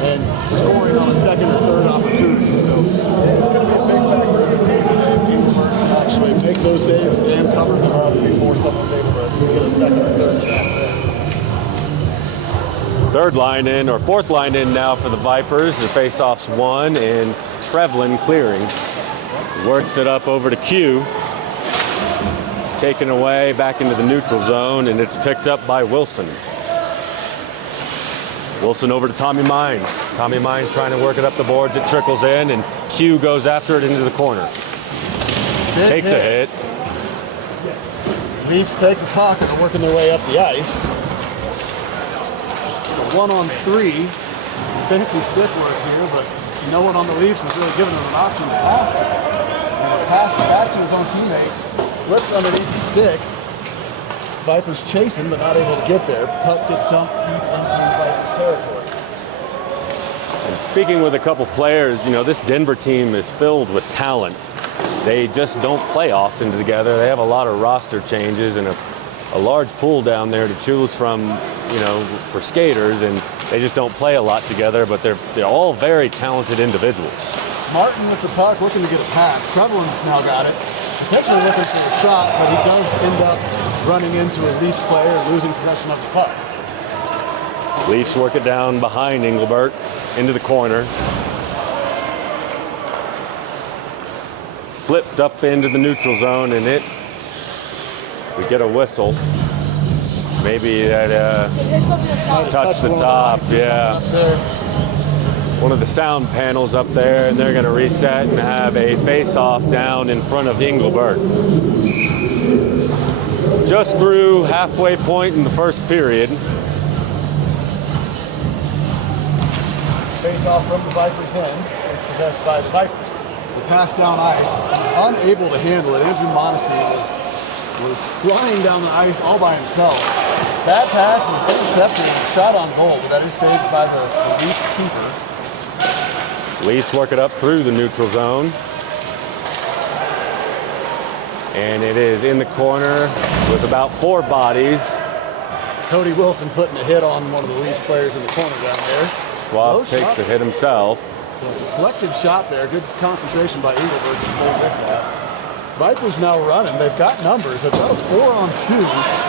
and scoring on a second or third opportunity. So it's going to be a big factor in this game today if Engelbert can actually make those saves and cover them up before someone's able to get a second or third chance there. Third line in, or fourth line in now for the Vipers. The faceoff's won, and Trevlin clearing. Works it up over to Q. Taken away back into the neutral zone, and it's picked up by Wilson. Wilson over to Tommy Mines. Tommy Mines trying to work it up the boards. It trickles in, and Q goes after it into the corner. Takes a hit. Leafs take the puck and are working their way up the ice. 1-on-3. Fancy stick work here, but no one on the Leafs is really giving him an option to pass to. And a pass back to his own teammate, slips underneath the stick. Vipers chase him, but not able to get there. Puck gets dumped deep into the Vipers territory. And speaking with a couple players, you know, this Denver team is filled with talent. They just don't play often together. They have a lot of roster changes and a large pool down there to choose from, you know, for skaters, and they just don't play a lot together, but they're all very talented individuals. Martin with the puck looking to get a pass. Trevlin's now got it. Potentially looking for a shot, but he does end up running into a Leafs player and losing possession of the puck. Leafs work it down behind Engelbert into the corner. Flipped up into the neutral zone, and we get a whistle. Maybe that touched the top, yeah. One of the sound panels up there, and they're going to reset and have a face-off down in front of Engelbert. Just through halfway point in the first period. Face-off from the Vipers end is possessed by the Vipers. The pass down ice, unable to handle it. Andrew Mondesi was flying down the ice all by himself. That pass is intercepted and shot on goal, but that is saved by the Leafs keeper. Leafs work it up through the neutral zone. And it is in the corner with about 4 bodies. Cody Wilson putting a hit on one of the Leafs players in the corner down there. Schwab takes a hit himself. A deflected shot there. Good concentration by Engelbert to stay with that. Vipers now running. They've got numbers. They've got a 4-on-2.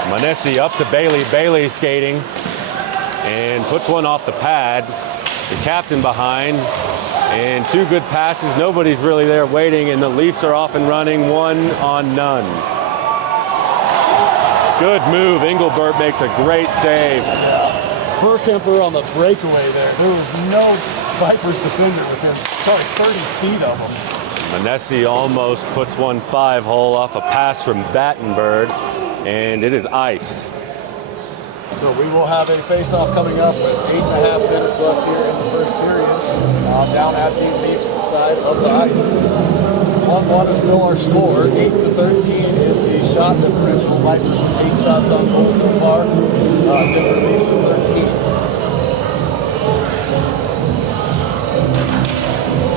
Mondesi up to Bailey. Bailey skating and puts one off the pad. The captain behind, and 2 good passes. Nobody's really there waiting, and the Leafs are off and running 1-on-none. Good move. Engelbert makes a great save. Burkemper on the breakaway there. There was no Vipers defender within probably 30 feet of him. Mondesi almost puts one 5-hole off a pass from Battenberg, and it is iced. So we will have a face-off coming up with 8.5 minutes left here in the first period. Down at the Leafs side of the ice. 1-1 is still our score. 8-13 is the shot differential. Vipers with 8 shots on goal so far. Denver Leafs with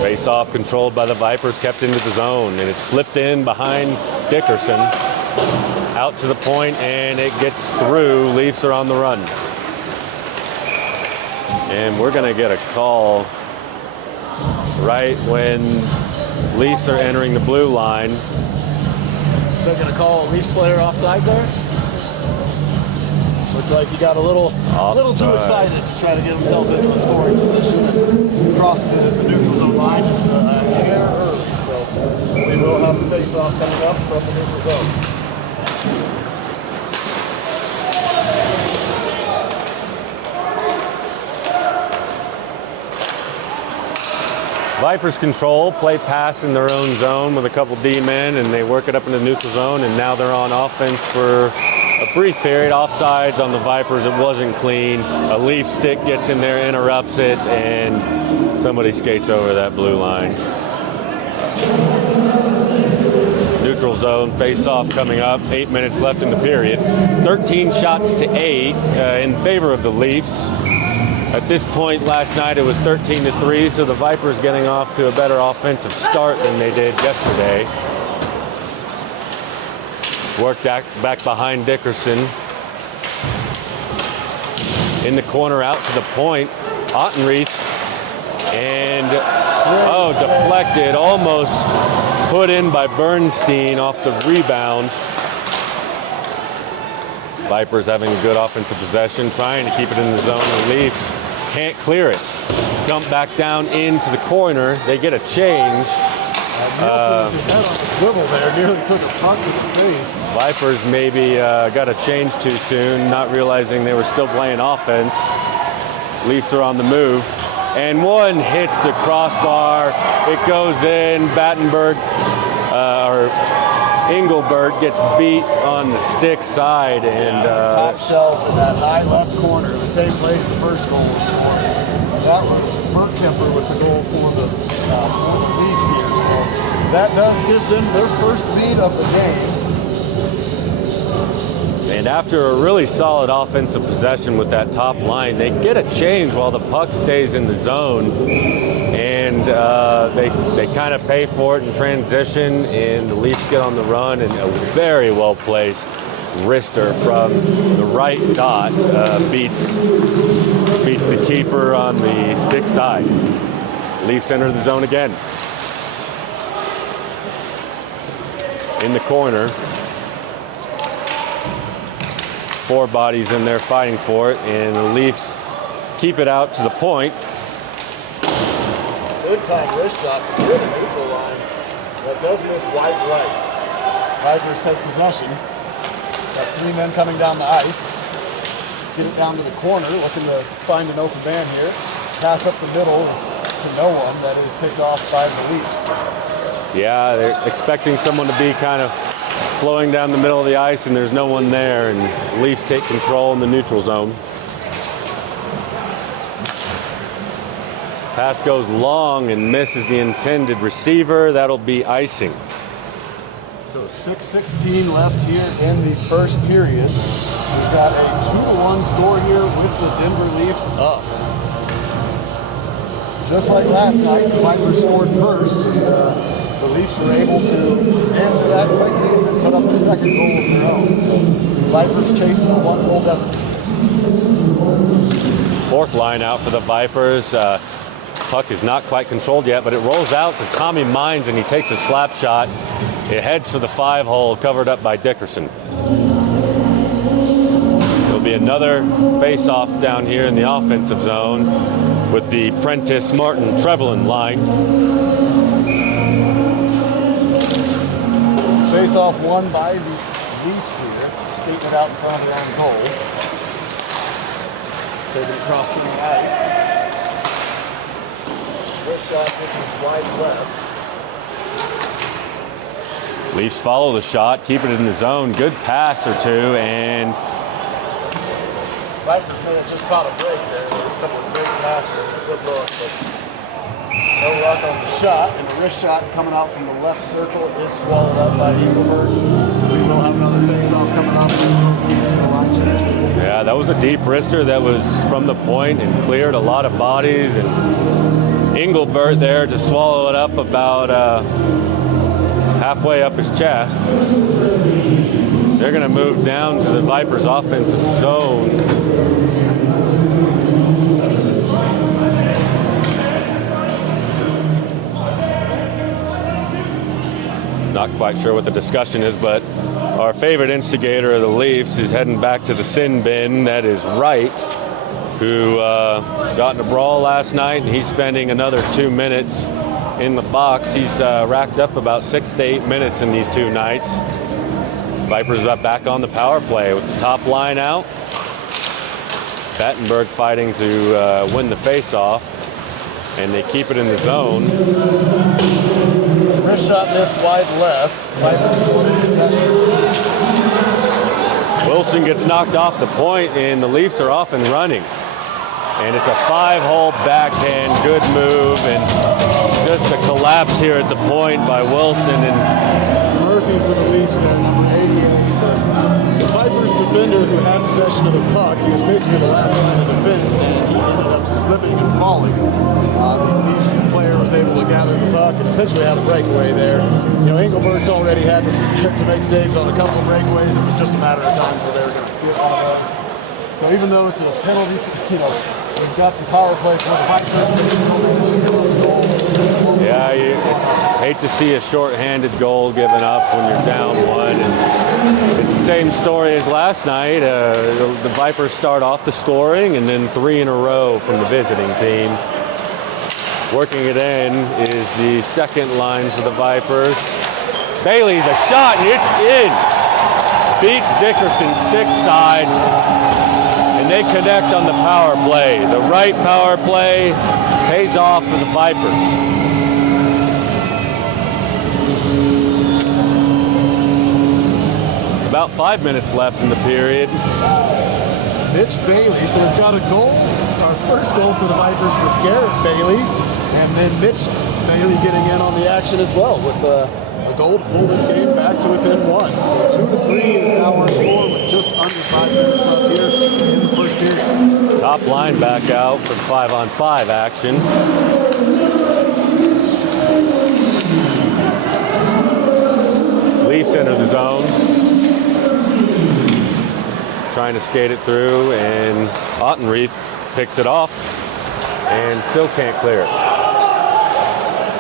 13. Face-off controlled by the Vipers, kept into the zone, and it's flipped in behind Dickerson. Out to the point, and it gets through. Leafs are on the run. And we're going to get a call right when Leafs are entering the blue line. They're going to call a Leafs player offside there. Looked like he got a little too excited to try to get himself into a scoring position. Across the neutral zone line just a hair early. So we will have a face-off coming up from the neutral zone. Vipers control, play pass in their own zone with a couple D-men, and they work it up in the neutral zone, and now they're on offense for a brief period. Offsides on the Vipers, it wasn't clean. A Leaf stick gets in there, interrupts it, and somebody skates over that blue line. Neutral zone, face-off coming up, 8 minutes left in the period. 13 shots to 8 in favor of the Leafs. At this point last night, it was 13-3, so the Vipers getting off to a better offensive start than they did yesterday. Worked back behind Dickerson. In the corner, out to the point. Ottenreith And, oh, deflected, almost put in by Bernstein off the rebound. Vipers having a good offensive possession, trying to keep it in the zone. The Leafs can't clear it. Dump back down into the corner. They get a change. Nielsen with his head on the swivel there, nearly took a puck to the face. Vipers maybe got a change too soon, not realizing they were still playing offense. Leafs are on the move. And one hits the crossbar. It goes in. Battenberg, or Engelbert gets beat on the stick side. And top shelf in that high left corner, the same place the first goal was scored. That was Bergkemper with the goal for the Leafs here. So that does give them their first lead of the game. And after a really solid offensive possession with that top line, they get a change while the puck stays in the zone. And they kind of pay for it in transition, and the Leafs get on the run, and a very well-placed wrister from the right dot beats the keeper on the stick side. Leafs enter the zone again. In the corner. 4 bodies in there fighting for it, and the Leafs keep it out to the point. Good time wrist shot to clear the neutral line. That does miss wide right. Vipers take possession. Got 3 men coming down the ice. Get it down to the corner, looking to find an open man here. Pass up the middle is to no one. That is picked off by the Leafs. Yeah, they're expecting someone to be kind of flowing down the middle of the ice, and there's no one there, and Leafs take control in the neutral zone. Pass goes long and misses the intended receiver. That'll be icing. So 6:16 left here in the first period. We've got a 2-1 score here with the Denver Leafs up. Just like last night, the Vipers scored first. The Leafs were able to answer that quickly and then put up the second goal of their own. So Vipers chasing a 1-goal deficit. 4th line out for the Vipers. Puck is not quite controlled yet, but it rolls out to Tommy Mines, and he takes a slap shot. It heads for the 5-hole, covered up by Dickerson. There'll be another face-off down here in the offensive zone with the Prentice Martin Trevelyan line. Face-off won by the Leafs here, skating it out in front of their own goal. Taking it across the ice. This shot, this is wide left. Leafs follow the shot, keep it in the zone. Good pass or two, and Vipers may have just caught a break there. There was a couple of great passes and a good look, but no luck on the shot. And the wrist shot coming out from the left circle is swallowed up by Engelbert. We will have another face-off coming up. Both teams in the line change. yeah, that was a deep wrister that was from the point and cleared a lot of bodies. And Engelbert there to swallow it up about halfway up his chest. They're going to move down to the Vipers' offensive zone. Not quite sure what the discussion is, but our favorite instigator of the Leafs is heading back to the sin bin. That is Wright, who got in a brawl last night, and he's spending another 2 minutes in the box. He's racked up about 6 to 8 minutes in these 2 nights. Vipers are back on the power play with the top line out. Battenberg fighting to win the face-off, and they keep it in the zone. Wrist shot missed wide left. Vipers still in possession. Wilson gets knocked off the point, and the Leafs are off and running. And it's a 5-hole backhand, good move, and just a collapse here at the point by Wilson. And Murphy for the Leafs there, number 88. The Vipers defender who had possession of the puck, he was basically the last line of defense, and he ended up slipping and falling. The Leafs player was able to gather the puck and essentially had a breakaway there. You know, Engelbert's already had to make saves on a couple of breakaways. It was just a matter of time until they were going to get one of those. So even though it's a penalty, you know, we've got the power play for the Vipers. They still managed to Yeah, you hate to see a short-handed goal given up when you're down one. And it's the same story as last night. The Vipers start off the scoring, and then 3 in a row from the visiting team. Working it in is the second line for the Vipers. Bailey's a shot, and it's in. Beats Dickerson stick side, and they connect on the power play. The right power play pays off for the Vipers. About 5 minutes left in the period. Mitch Bailey, so we've got a goal, our first goal for the Vipers for Garrett Bailey, and then Mitch Bailey getting in on the action as well with a goal to pull this game back to within 1. So 2-3 is now our score with just under 5 minutes left here in the first period. Top line back out for 5-on-5 action. Leafs enter the zone. Trying to skate it through, and Ottenreith picks it off and still can't clear it.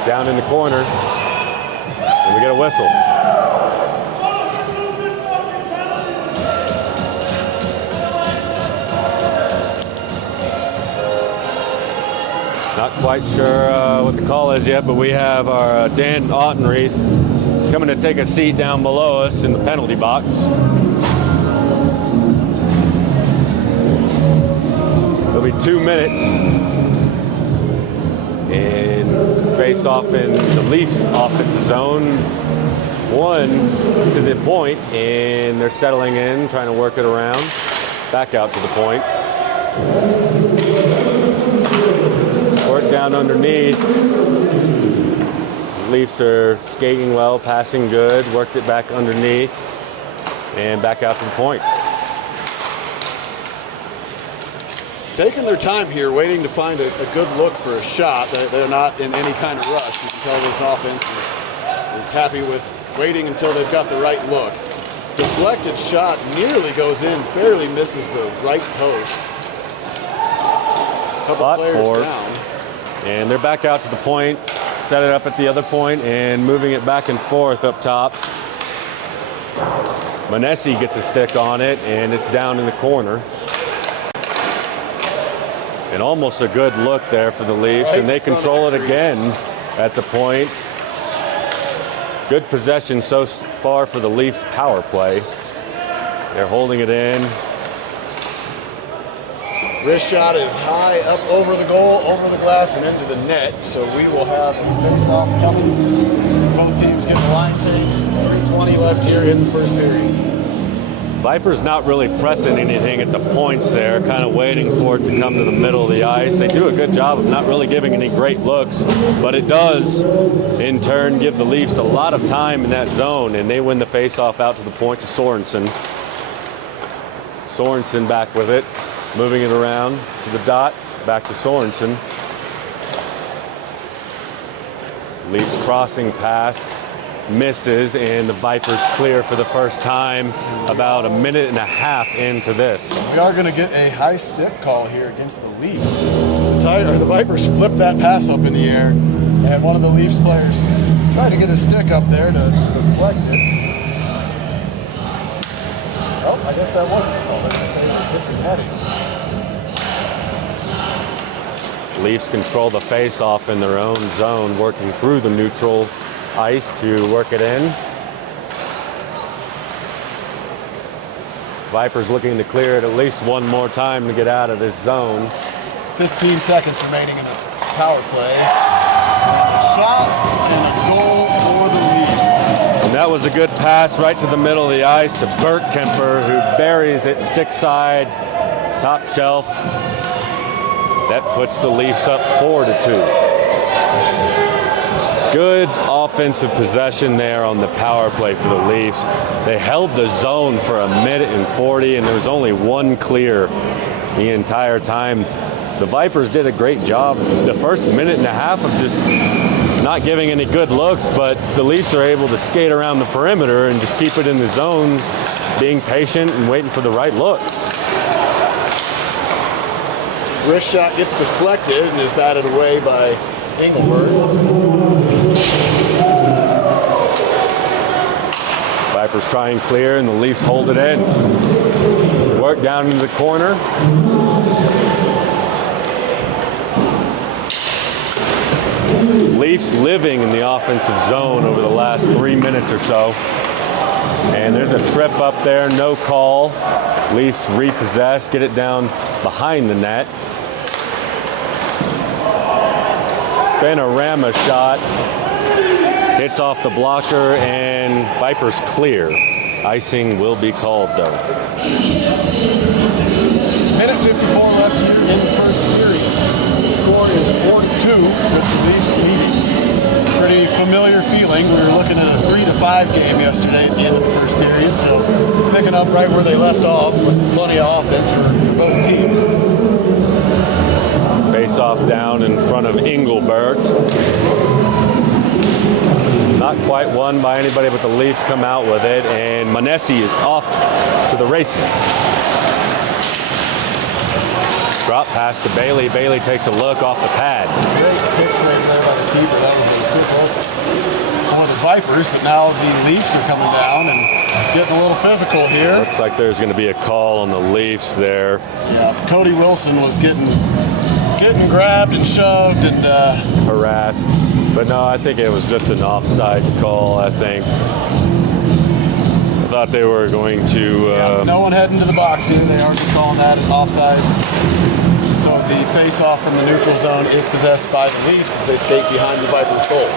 Down in the corner, and we get a whistle. Not quite sure what the call is yet, but we have our Dan Ottenreith coming to take a seat down below us in the penalty box. It'll be 2 minutes, and face off in the Leafs offensive zone. 1 to the point, and they're settling in, trying to work it around. Back out to the point. Work down underneath. Leafs are skating well, passing good, worked it back underneath, and back out to the point. Taking their time here, waiting to find a good look for a shot. They're not in any kind of rush. You can tell this offense is happy with waiting until they've got the right look. Deflected shot nearly goes in, barely misses the right post. Couple players down. And they're back out to the point, set it up at the other point, and moving it back and forth up top. Manesi gets a stick on it, and it's down in the corner. And almost a good look there for the Leafs, right, and they control it again at the point. Good possession so far for the Leafs power play. They're holding it in. Wrist shot is high up over the goal, over the glass, and into the net. So we will have a face-off coming. Both teams get the line change. 3:20 left here in the first period. Vipers not really pressing anything at the points there, kind of waiting for it to come to the middle of the ice. They do a good job of not really giving any great looks, but it does, in turn, give the Leafs a lot of time in that zone, and they win the face-off out to the point to Sorensen. Sorensen back with it, moving it around to the dot, back to Sorensen. Leafs crossing pass. Misses, and the Vipers clear for the first time about a minute and a half into this. We are going to get a high stick call here against the Leafs. The Vipers flipped that pass up in the air, and one of the Leafs players tried to get a stick up there to deflect it. Oh, I guess that wasn't a call. They're going to say it hit the netting. Leafs control the face-off in their own zone, working through the neutral ice to work it in. Vipers looking to clear it at least one more time to get out of this zone. 15 seconds remaining in the power play. A shot and a goal for the Leafs. And that was a good pass right to the middle of the ice to Bergkemper, who buries it stick side, top shelf. That puts the Leafs up 4-2. Good offensive possession there on the power play for the Leafs. They held the zone for a minute and 40, and there was only one clear the entire time. The Vipers did a great job the first minute and a half of just not giving any good looks, but the Leafs are able to skate around the perimeter and just keep it in the zone, being patient and waiting for the right look. Wrist shot gets deflected and is batted away by Engelberg. Vipers try and clear, and the Leafs hold it in. Work down into the corner. Leafs living in the offensive zone over the last 3 minutes or so. And there's a trip up there, no call. Leafs repossess, get it down behind the net. Spinorama shot. Hits off the blocker, and Vipers clear. Icing will be called, though. Minute 54 left here in the first period. The score is 4-2 with the Leafs leading. It's a pretty familiar feeling. We were looking at a 3-5 game yesterday at the end of the first period, so picking up right where they left off with plenty of offense for both teams. Face off down in front of Engelbert. Not quite won by anybody, but the Leafs come out with it, and Manesi is off to the races. Drop pass to Bailey. Bailey takes a look off the pad. Great kick save there by the keeper. That was a good open for the Vipers, but now the Leafs are coming down and getting a little physical here. Looks like there's going to be a call on the Leafs there. Yeah, Cody Wilson was getting grabbed and shoved and harassed. But no, I think it was just an offsides call, I think. I thought they were going to... no one heading to the box here. They are just calling that an offside. So the face-off from the neutral zone is possessed by the Leafs as they skate behind the Vipers' goal.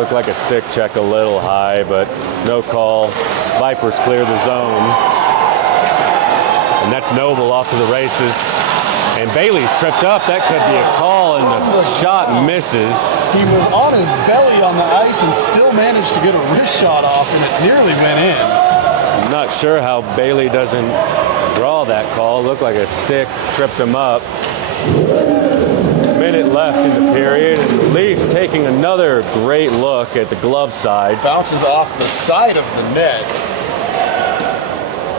Looked like a stick check a little high, but no call. Vipers clear the zone. And that's Noble off to the races. And Bailey's tripped up. That could be a call, and the shot misses. He was on his belly on the ice and still managed to get a wrist shot off, and it nearly went in. I'm not sure how Bailey doesn't draw that call. Looked like a stick tripped him up. Minute left in the period, and the Leafs taking another great look at the glove side. Bounces off the side of the net.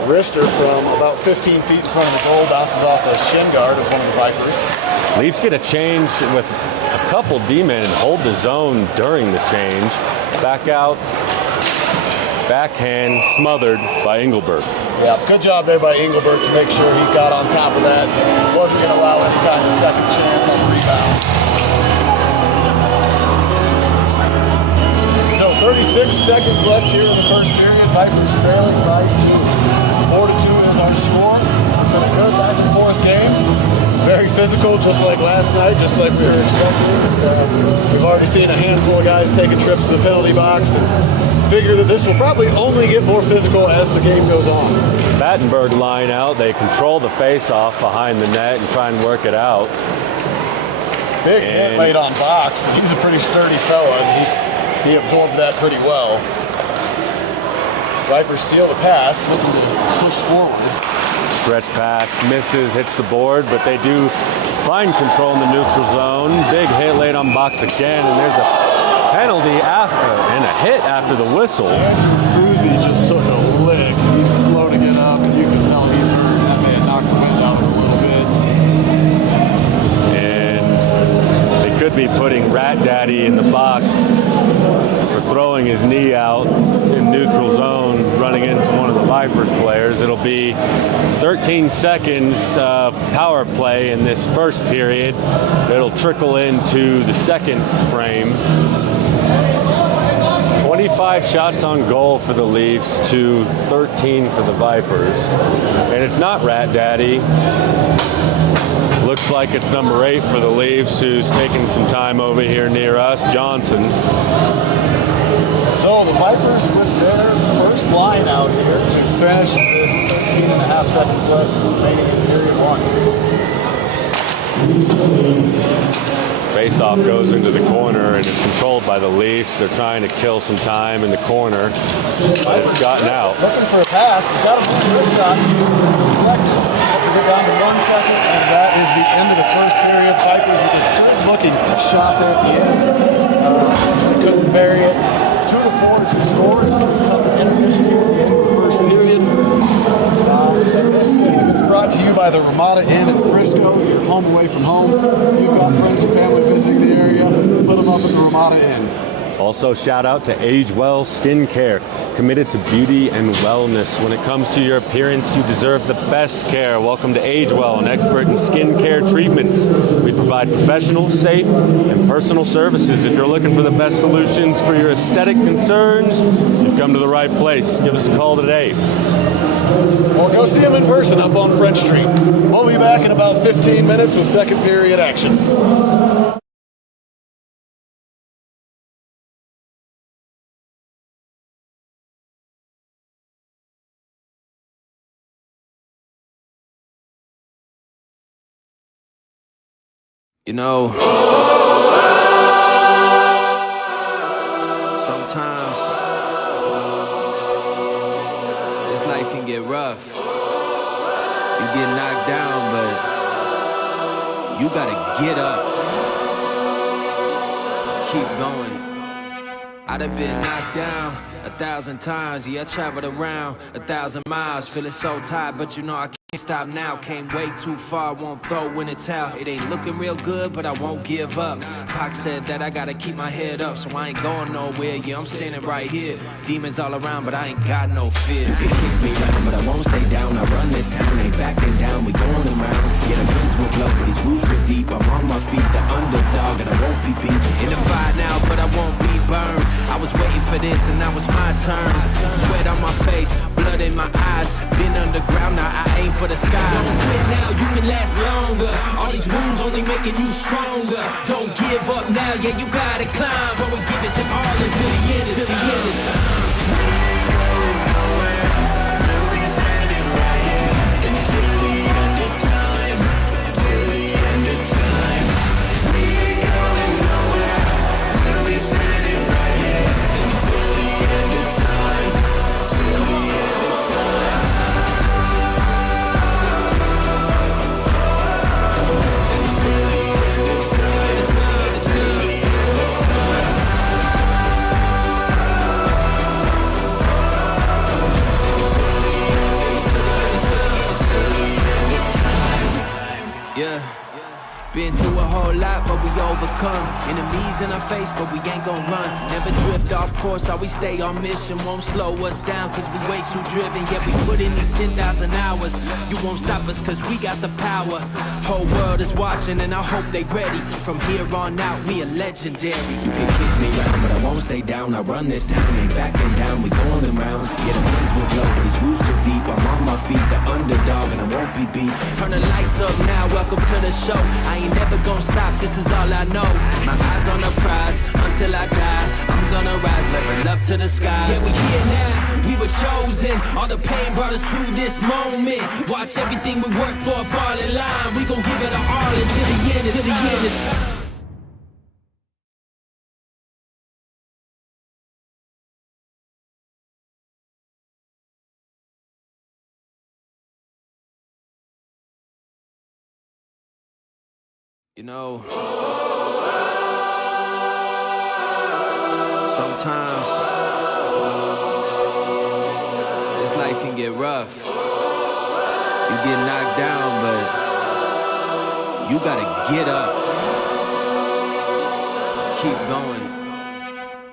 Wrister from about 15 feet in front of the goal bounces off a shin guard of one of the Vipers. Leafs get a change with a couple D-men and hold the zone during the change. Back out, backhand smothered by Engelbert. Yeah, good job there by Engelbert to make sure he got on top of that. Wasn't going to allow any kind of second chance on the rebound. So 36 seconds left here in the first period. Vipers trailing by 4-2 is our score. It's been a good back and forth game. Very physical, just like last night, just like we were expecting. We've already seen a handful of guys taking trips to the penalty box and figure that this will probably only get more physical as the game goes on. Battenberg line out. They control the face-off behind the net and try and work it out. Big hit laid on box, but he's a pretty sturdy fella, and he absorbed that pretty well. Vipers steal the pass, looking to push forward. Stretch pass, misses, hits the board, but they do find control in the neutral zone. Big hit laid on box again, and there's a penalty after, and a hit after the whistle. Andrew Cruzy just took a lick. He's slow to get up, and you can tell he's hurt. That may have knocked the wind out a little bit. And they could be putting Rat Daddy in the box for throwing his knee out in neutral zone, running into one of the Vipers players. It'll be 13 seconds of power play in this first period. It'll trickle into the second frame. 25 shots on goal for the Leafs to 13 for the Vipers. And it's not Rat Daddy. Looks like it's number 8 for the Leafs, who's taking some time over here near us, Johnson. So the Vipers with their first line out here to finish this 13.5 seconds left remaining in period 1. Face-off goes into the corner, and it's controlled by the Leafs. They're trying to kill some time in the corner, but it's gotten out. Looking for a pass. He's got a wrist shot. It's deflected. We'll get down to 1 second, and that is the end of the first period. Vipers with a good-looking shot there at the end. Unfortunately, couldn't bury it. 2-4 is the score. It's come to intermission here at the end of the first period. And this game is brought brought to you by the Ramada Inn in Frisco, your home away from home. If you've got friends or family visiting the area, put them up at the Ramada Inn. Also, shout out to Age Well Skincare, committed to beauty and wellness. When it comes to your appearance, you deserve the best care. Welcome to Age Well, an expert in skincare treatments. We provide professional, safe, and personal services. If you're looking for the best solutions for your aesthetic concerns, you've come to the right place. Give us a call today. Or go see them in person up on French Street. We'll be back in about 15 minutes with second period action. You know, sometimes this life can get rough. You get knocked down, but you gotta get up. Keep going. I'd have been knocked down 1,000 times. Yeah, I traveled around 1,000 miles. Feeling so tired, but you know I can't stop now. Came way too far, won't throw in the towel. It ain't looking real good, but I won't give up. Pac said that I gotta keep my head up, so I ain't going nowhere. Yeah, I'm standing right here. Demons all around, but I ain't got no fear. You can kick me round, but I won't stay down. I run this town, ain't backing down. We going in rounds. Yeah, the winds will blow, but these roofs are deep. I'm on my feet, the underdog, and I won't be beat. In the fire now, but I won't be burned. I was waiting for this, and now it's my turn. Sweat on my face, blood in my eyes. Been underground, now I aim for the sky. Don't quit now, you can last longer. All these wounds only making you stronger. Don't give up now, yeah, you gotta climb. But we give it your all until the end, until the end of time. We'll be standing right here until the end of time. Till the end of time. We ain't going nowhere. We'll be standing right here until the end of time. Till the end of time. Until the end of time. Till the end of time. Yeah. Been through a whole lot, but we overcome. Enemies in our face, but we ain't gon' run. Never drift off course, always stay on mission. Won't slow us down, cause we way too driven. Yeah, we put in these 10,000 hours. You won't stop us, cause we got the power. Whole world is watching, and I hope they ready. From here on out, we are legendary. You can kick me round, but I won't stay down. I run this town, ain't backing down. We going in rounds. Yeah, the winds will blow, but these roofs are deep. I'm on my feet, the underdog, and I won't be beat. Turn the lights up now, welcome to the show. I ain't never gonna stop, this is all I know. My eyes on the prize, until I die. I'm gonna rise, level up to the skies. Yeah, we here now, we were chosen. All the pain brought us to this moment. Watch everything we work for fall in line. We gon' give it our all until the end of time. You know, sometimes this life can get rough. You get knocked down, but you gotta get up. Keep going.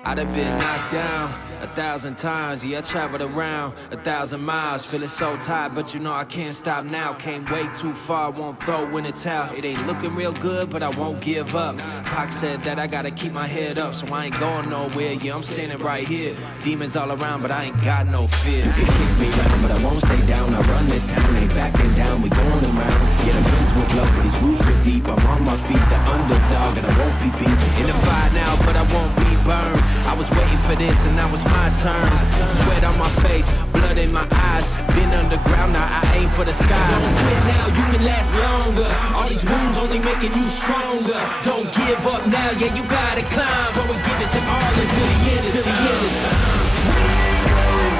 I'd have been knocked down 1,000 times. Yeah, I traveled around 1,000 miles. Feeling so tired, but you know I can't stop now. Came way too far, won't throw in the towel. It ain't looking real good, but I won't give up. Pac said that I gotta keep my head up, so I ain't going nowhere. Yeah, I'm standing right here. Demons all around, but I ain't got no fear. You can kick me round, but I won't stay down. I run this town, ain't backing down. We going in rounds. Yeah, the winds will blow, but these roofs are deep. I'm on my feet, the underdog, and I won't be beat. In the fire now, but I won't be burned. I was waiting for this, and now it's my turn. Sweat on my face, blood in my eyes. Been underground, now I aim for the sky. Don't quit now, you can last longer. All these wounds only making you stronger. Don't give up now, yeah, you gotta climb. But we give it your all until the end, until the end of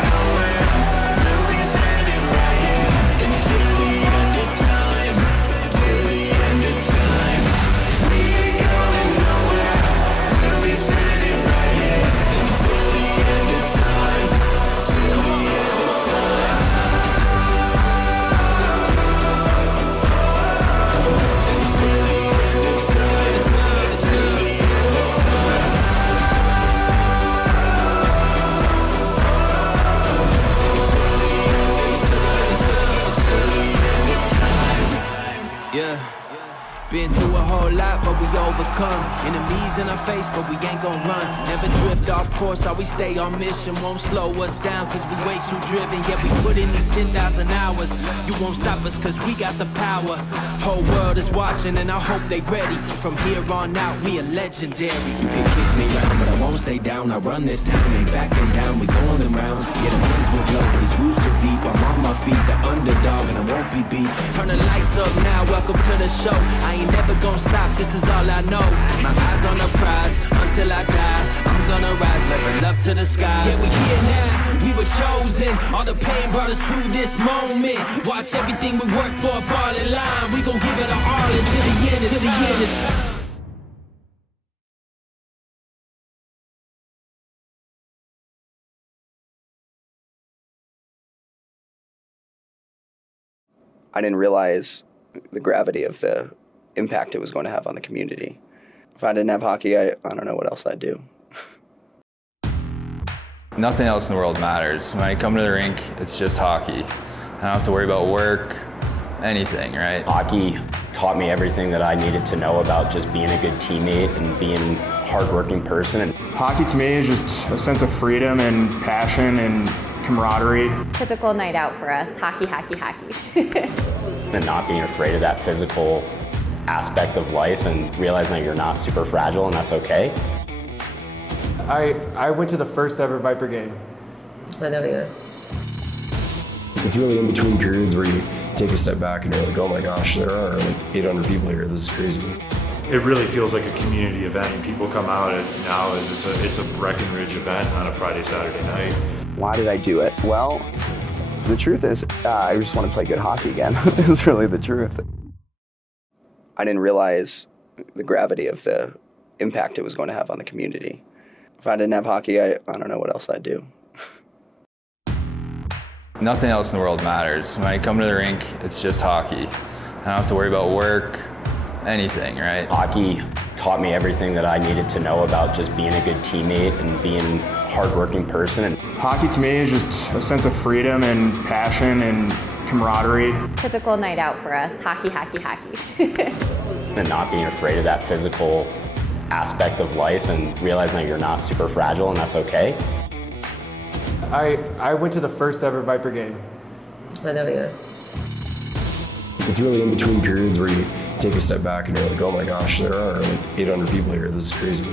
time. We'll be standing right here until the end of time. Till the end of time. We ain't going nowhere. We'll be standing right here until the end of time. Till the end of time. we overcome. Enemies in our face, but we ain't gon' run. Never drift off course, always stay on mission. Won't slow us down, cause we way too driven. Yeah, we put in these 10,000 hours. You won't stop us, cause we got the power. Whole world is watching, and I hope they ready. From here on out, we are legendary. You can kick me round, but I won't stay down. I run this town, ain't backing down. We going in rounds. Yeah, the winds will blow, but these roots too deep. I'm on my feet, the underdog, and I won't be beat. Turn the lights up now, welcome to the show. I ain't never gonna stop, this is all I know. My eyes on the prize, until I die. I'm gonna rise, level up to the skies. Yeah, we here now, we were chosen. All the pain brought us to this moment. Watch everything we work for fall in line. We gon' give it our all until the end of time. I didn't realize the gravity of the impact it was going to have on the community. If I didn't have hockey, I don't know what else I'd do. Nothing else in the world matters. When I come to the rink, it's just hockey. I don't have to worry about work, anything, right? Hockey taught me everything that I needed to know about just being a good teammate and being a hardworking person. Hockey to me is just a sense of freedom and passion and camaraderie. Typical night out for us, hockey, hockey, hockey. And not being afraid of that physical aspect of life and realizing that you're not super fragile and that's okay. I went to the first ever Viper game. I know you. It's really in between periods where you take a step back and you're like, oh my gosh, there are like 800 people here, this is crazy. It really feels like a community event, and people come out now as it's a Breckenridge event on a Friday, Saturday night. Why did I do it? Well, the truth is, I just want to play good hockey again. It's really the truth. I didn't realize the gravity of the impact it was going to have on the community. If I didn't have hockey, I don't know what else I'd do. Nothing else in the world matters. When I come to the rink, it's just hockey. I don't have to worry about work, anything, right? Hockey taught me everything that I needed to know about just being a good teammate and being a hardworking person. Hockey to me is just a sense of freedom and passion and camaraderie. Typical night out for us, hockey, hockey, hockey. And not being afraid of that physical aspect of life and realizing that you're not super fragile and that's okay. I went to the first ever Viper game. I know you. It's really in between periods where you take a step back and you're like, oh my gosh, there are like 800 people here, this is crazy.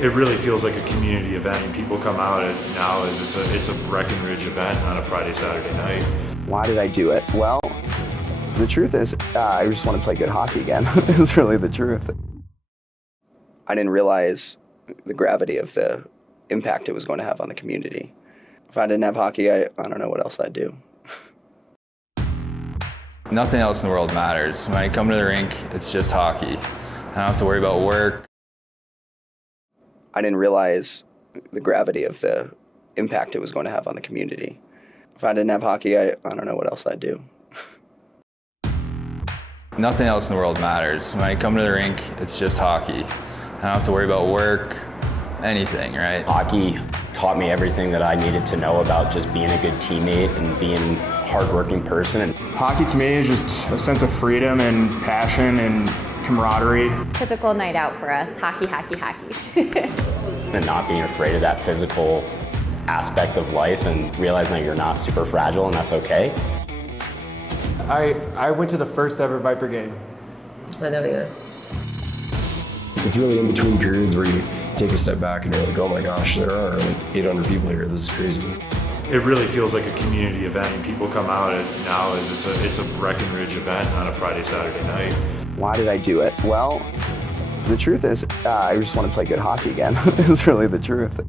It really feels like a community event, and people come out now as it's a Breckenridge event on a Friday, Saturday night. Why did I do it? Well, the truth is, I just want to play good hockey again. It's really the truth. I didn't realize the gravity of the impact it was going to have on the community. If I didn't have hockey, I don't know what else I'd do. Nothing else in the world matters. When I come to the rink, it's just hockey. I don't have to worry about work. I didn't realize the gravity of the impact it was going to have on the community. If I didn't have hockey, I don't know what else I'd do. Nothing else in the world matters. When I come to the rink, it's just hockey. I don't have to worry about work, anything, right? Hockey taught me everything that I needed to know about just being a good teammate and being a hardworking person. Hockey to me is just a sense of freedom and passion and camaraderie. Typical night out for us, hockey, hockey, hockey. And not being afraid of that physical aspect of life and realizing that you're not super fragile and that's okay. I went to the first ever Viper game. I know you. It's really in between periods where you take a step back and you're like, oh my gosh, there are like 800 people here, this is crazy. It really feels like a community event, and people come out now as it's a Breckenridge event on a Friday, Saturday night. Why did I do it? Well, the truth is, I just want to play good hockey again. It's really the truth.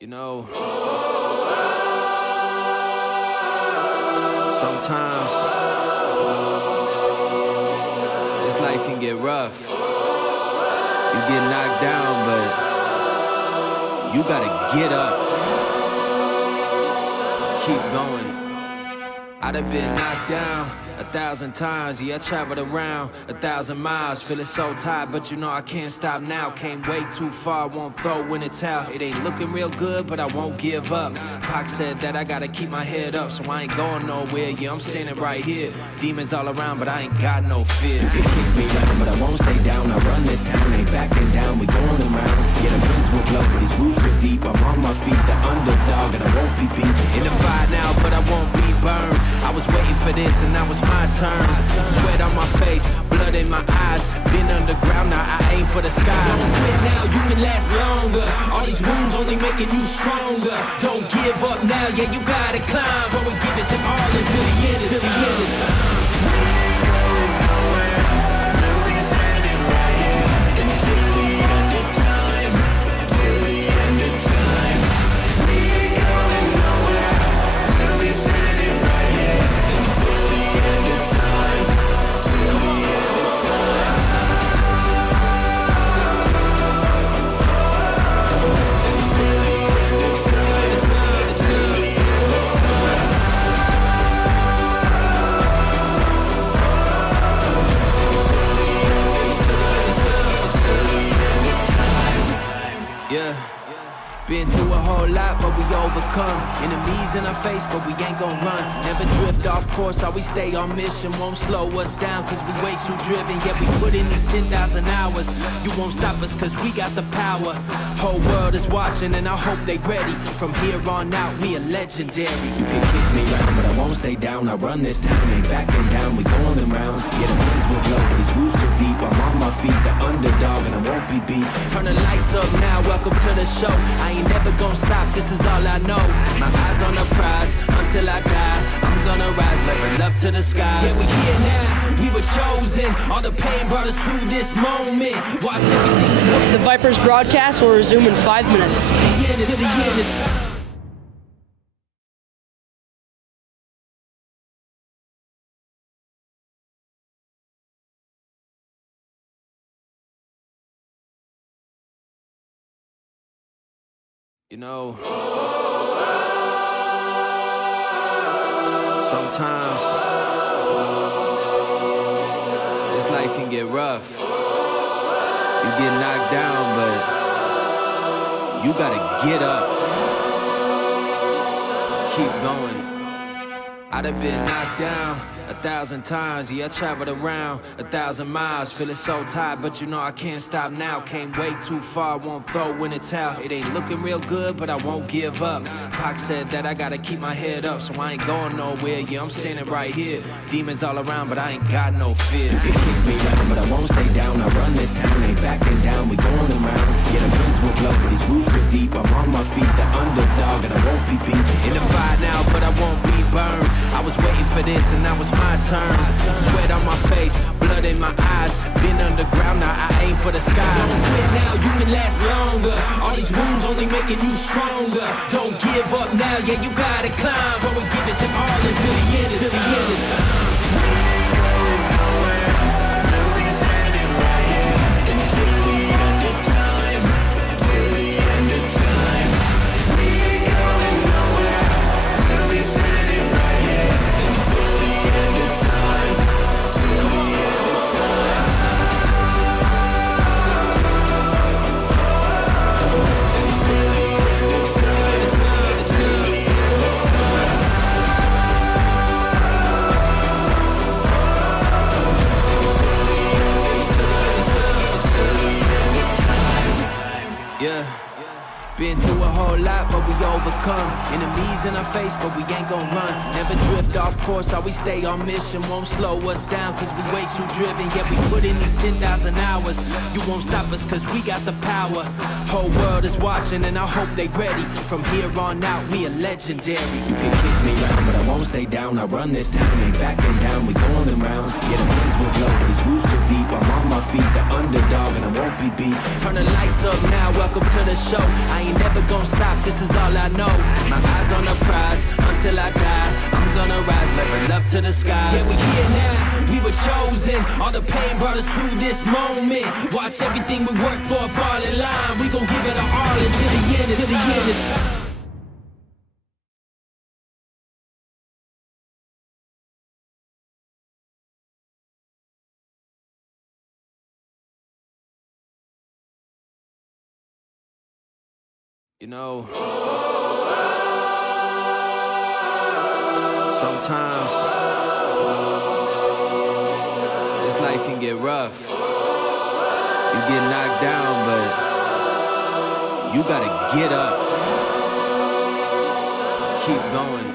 You know, sometimes this life can get rough. You get knocked down, but you gotta get up. Keep going. I'd have been knocked down 1,000 times, yeah, I traveled around 1,000 miles, feeling so tired, but you know I can't stop now. Came way too far, won't throw in the towel. It ain't looking real good, but I won't give up. Pac said that I gotta keep my head up, so I ain't going nowhere, yeah, I'm standing right here. Demons all around, but I ain't got no fear. You can kick me right, but I won't stay down. I run this town, ain't backing down, we going in rounds. Yeah, the winds will blow, but these roofs are deep. I'm on my feet, the underdog, and I won't be beat. In the fire now, but I won't be burned. I was waiting for this, and now it's my turn. Sweat on my face, blood in my eyes. Been underground, now I aim for the sky. Don't quit now, you can last longer. All these wounds only making you stronger. Don't give up now, yeah, you gotta climb. But we give it your all until the end, until the end of time. We'll be standing right here until the end of time. Till the end of time. We ain't going nowhere. We'll be standing right here until the end of time. Till the end of time. Until the end of time. Till the end of time. Yeah. Been through a whole lot, but we overcome. Enemies in our face, but we ain't gon' run. Never drift off course, always stay on mission. Won't slow us down, cause we way too driven. Yeah, we put in these 10,000 hours. You won't stop us, cause we got the power. Whole world is watching, and I hope they ready. From here on out, we are legendary. You can kick me right, but I won't stay down. I run this town, ain't backing down, we going in rounds. Yeah, the winds will blow, but these roofs are deep. I'm on my feet, the underdog, and I won't be beat. Turn the lights up now, welcome to the show. I ain't never gonna stop, this is all I know. My eyes on the prize, until I die. I'm gonna rise, level up to the skies. Yeah, we here now, we were chosen. All the pain brought us to this moment. Watch everything we work. The Vipers broadcast will resume in 5 minutes. You know, sometimes this life can get rough. You get knocked down, but you gotta get up. Keep going. I'd have been knocked down 1,000 times, yeah, I traveled around 1,000 miles, feeling so tired, but you know I can't stop now. Came way too far, won't throw in the towel. It ain't looking real good, but I won't give up. Pac said that I gotta keep my head up, so I ain't going nowhere, yeah, I'm standing right here. Demons all around, but I ain't got no fear. You can kick me right, but I won't stay down. I run this town, ain't backing down, we going in rounds. Yeah, the winds will blow, but these roofs are deep. I'm on my feet, the underdog, and I won't be beat. In the fire now, but I won't be burned. I was waiting for this, and now it's my turn. Sweat on my face, blood in my eyes. Been underground, now I aim for the sky. Don't quit now, you can last longer. All these wounds only making you stronger. Don't give up now, yeah, you gotta climb. But we give it your all until the end, until the end of time. We'll be standing right here until the end of time. Till the end of time. We ain't going nowhere. We'll be standing right here until the end of time. Till the end of time. Until the end of time. Till the end of time. Yeah. Been through a whole lot, but we overcome. Enemies in our face, but we ain't gon' run. Never drift off course, always stay on mission. Won't slow us down, cause we way too driven. Yeah, we put in these 10,000 hours. You won't stop us, cause we got the power. Whole world is watching, and I hope they ready. From here on out, we are legendary. You can kick me right, but I won't stay down. I run this town, ain't backing down, we going in rounds. Yeah, the winds will blow, but these roofs are deep. I'm on my feet, the underdog, and I won't be beat. Turn the lights up now, welcome to the show. I ain't never gonna stop, this is all I know. My eyes on the prize, until I die. I'm gonna rise, level up to the skies. Yeah, we here now, we were chosen. All the pain brought us to this moment. Watch everything we work for fall in line. We gon' give it our all until the end, until the end of time. You know, sometimes this life can get rough. You get knocked down, but you gotta get up. Keep going.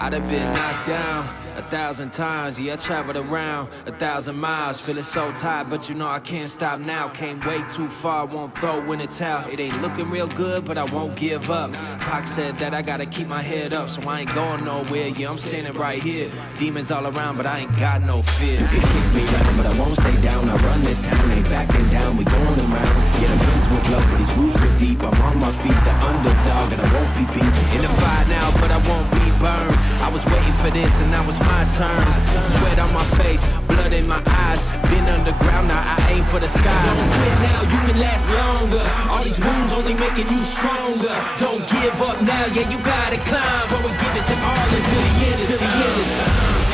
I'd have been knocked down 1,000 times, yeah, I traveled around 1,000 miles, feeling so tired, but you know I can't stop now. Came way too far, won't throw in the towel. It ain't looking real good, but I won't give up. Pac said that I gotta keep my head up, so I ain't going nowhere, yeah, I'm standing right here. Demons all around, but I ain't got no fear. You can kick me right, but I won't stay down. I run this town, ain't backing down, we going in rounds. Yeah, the winds will blow, but these roofs are deep. I'm on my feet, the underdog, and I won't be beat. In the fire now, but I won't be burned. I was waiting for this, and now it's my turn. Sweat on my face, blood in my eyes. Been underground, now I aim for the sky. Don't quit now, you can last longer. All these wounds only making you stronger. Don't give up now, yeah, you gotta climb. Go and give it your all until the end, until the end of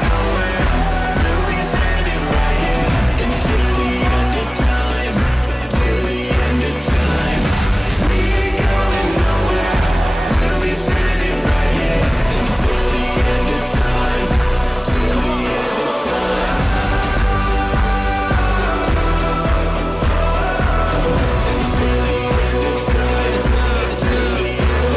time. We'll be standing right here until the end of time. Till the end of time. We ain't going nowhere. We'll be standing right here until the end of time. Till the end of time. Until the end of time. Until the end of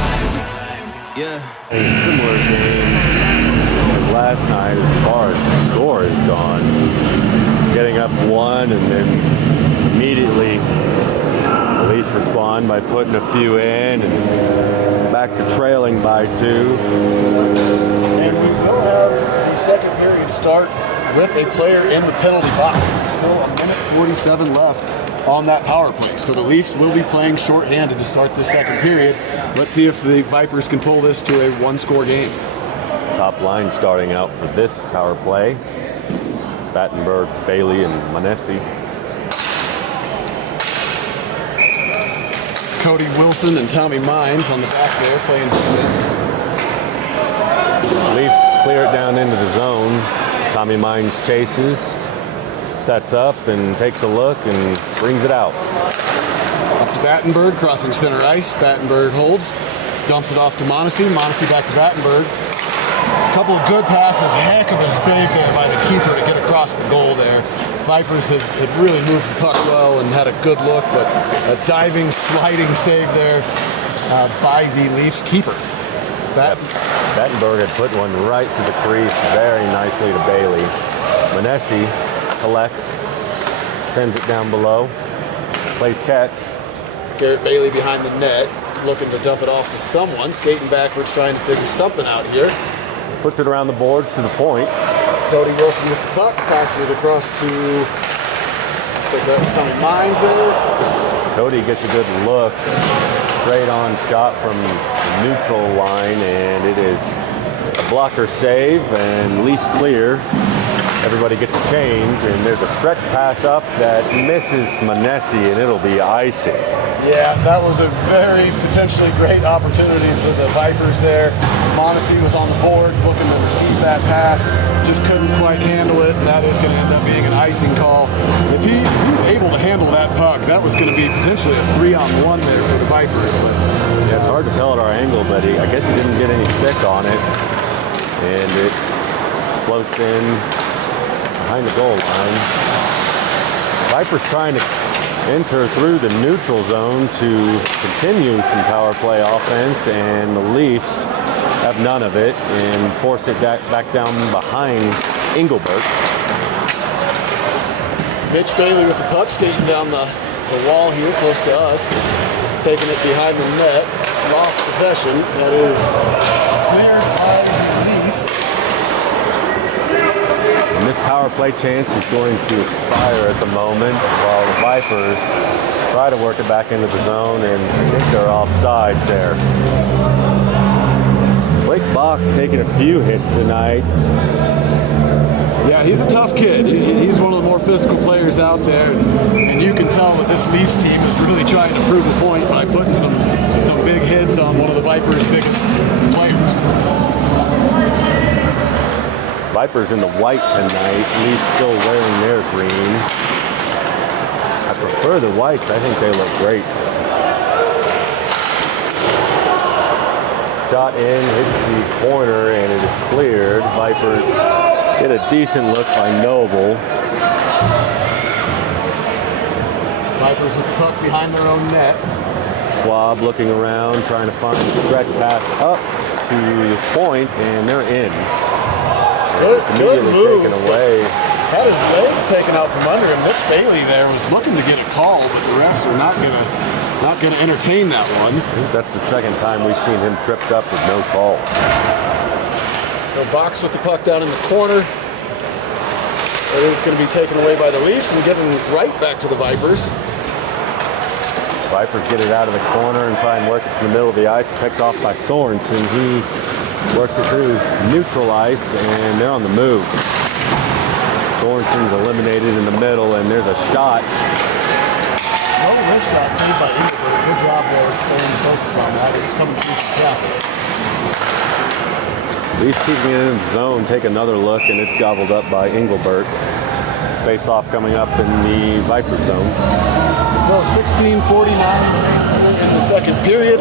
time. Yeah. A similar game as last night as far as the score is gone. Getting up 1 and then immediately the Leafs respond by putting a few in and back to trailing by 2. And we will have the second period start with a player in the penalty box. There's still a minute 47 left on that power play. So the Leafs will be playing shorthanded to start this second period. Let's see if the Vipers can pull this to a one-score game. Top line starting out for this power play. Battenberg, Bailey, and Manesi. Cody Wilson and Tommy Mines on the back there playing defense. Leafs clear it down into the zone. Tommy Mines chases, sets up and takes a look and brings it out. Up to Battenberg, crossing center ice. Battenberg holds, dumps it off to Mondesi. Mondesi back to Battenberg. A couple of good passes, heck of a save there by the keeper to get across the goal there. Vipers had really moved the puck well and had a good look, but a diving, sliding save there by the Leafs keeper. Battenberg had put one right through the crease very nicely to Bailey. Manesi collects, sends it down below, plays catch. Garrett Bailey behind the net, looking to dump it off to someone, skating backwards, trying to figure something out here. Puts it around the boards to the point. Cody Wilson with the puck, passes it across to, looks like that was Tommy Mines there. Cody gets a good look, straight on shot from the neutral line, and it is a blocker save and Leafs clear. Everybody gets a change, and there's a stretch pass up that misses Manesi, and it'll be icing. Yeah, that was a very potentially great opportunity for the Vipers there. Mondesi was on the board looking to receive that pass, just couldn't quite handle it, and that is going to end up being an icing call. If he was able to handle that puck, that was going to be potentially a 3-on-1 there for the Vipers. But yeah, it's hard to tell at our angle, but I guess he didn't get any stick on it, and it floats in behind the goal line. Vipers trying to enter through the neutral zone to continue some power play offense, and the Leafs have none of it and force it back down behind Engelbert. Mitch Bailey with the puck, skating down the wall here close to us, taking it behind the net, lost possession. That is cleared by the Leafs. And this power play chance is going to expire at the moment while the Vipers try to work it back into the zone, and I think they're offsides there. Blake Box taking a few hits tonight. Yeah, Yeah, he's a tough kid. He's one of the more physical players out there, and you can tell that this Leafs team is really trying to prove a point by putting some big hits on one of the Vipers' biggest players. Vipers in the white tonight. Leafs still wearing their green. I prefer the whites. I think they look great. Shot in, hits the corner, and it is cleared. Vipers get a decent look by Noble. Vipers with the puck behind their own net. Schwab looking around, trying to find a stretch pass up to the point, and they're in. Good move. Taken away. Had his legs taken out from under him. Mitch Bailey there was looking to get a call, but the refs are not gonna entertain that one. I think that's the second time we've seen him tripped up with no call. So Box with the puck down in the corner. It is going to be taken away by the Leafs and given right back to the Vipers. Vipers get it out of the corner and try and work it to the middle of the ice. Picked off by Sorensen. He works it through neutral ice, and they're on the move. Sorensen's eliminated in the middle, and there's a shot. No wrist shot saved by Engelberg. Good job there staying focused on that. It's coming through some traffic. Leafs keeping it in the zone. Take another look, and it's gobbled up by Engelberg. Face-off coming up in the Viper zone. So 16:49 in the second period.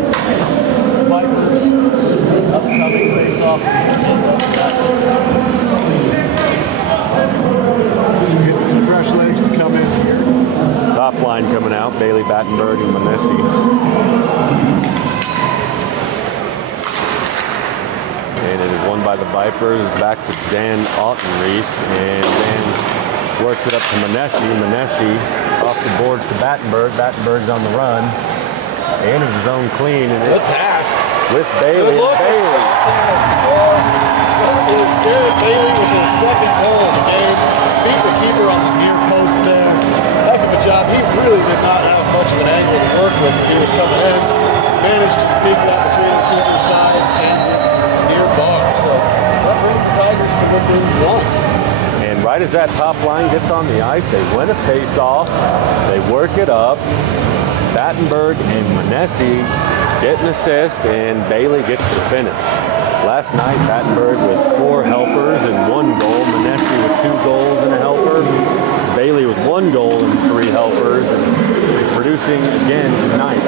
Vipers upcoming face-off. Getting some fresh legs to come in here. Top line coming out. Bailey, Battenberg, and Manessi. And it is won by the Vipers. Back to Dan Ottenreef, and Dan works it up to Manessi. Manessi off the boards to Battenberg. Battenberg's on the run. And his zone clean. And good pass. With Bailey. Good look, a shot and a score. That is Garrett Bailey with his second goal of the game. Beat the keeper on the near post there. Heck of a job. He really did not have much of an angle to work with when he was coming in. Managed to sneak that between the keeper's side and the near bar. So that brings the Tigers to within one. And right as that top line gets on the ice, they win a face-off. They work it up. Battenberg and Manessi get an assist, and Bailey gets the finish. Last night, Battenberg with 4 helpers and 1 goal. Manessi with 2 goals and a helper. Bailey with 1 goal and 3 helpers, and producing again tonight.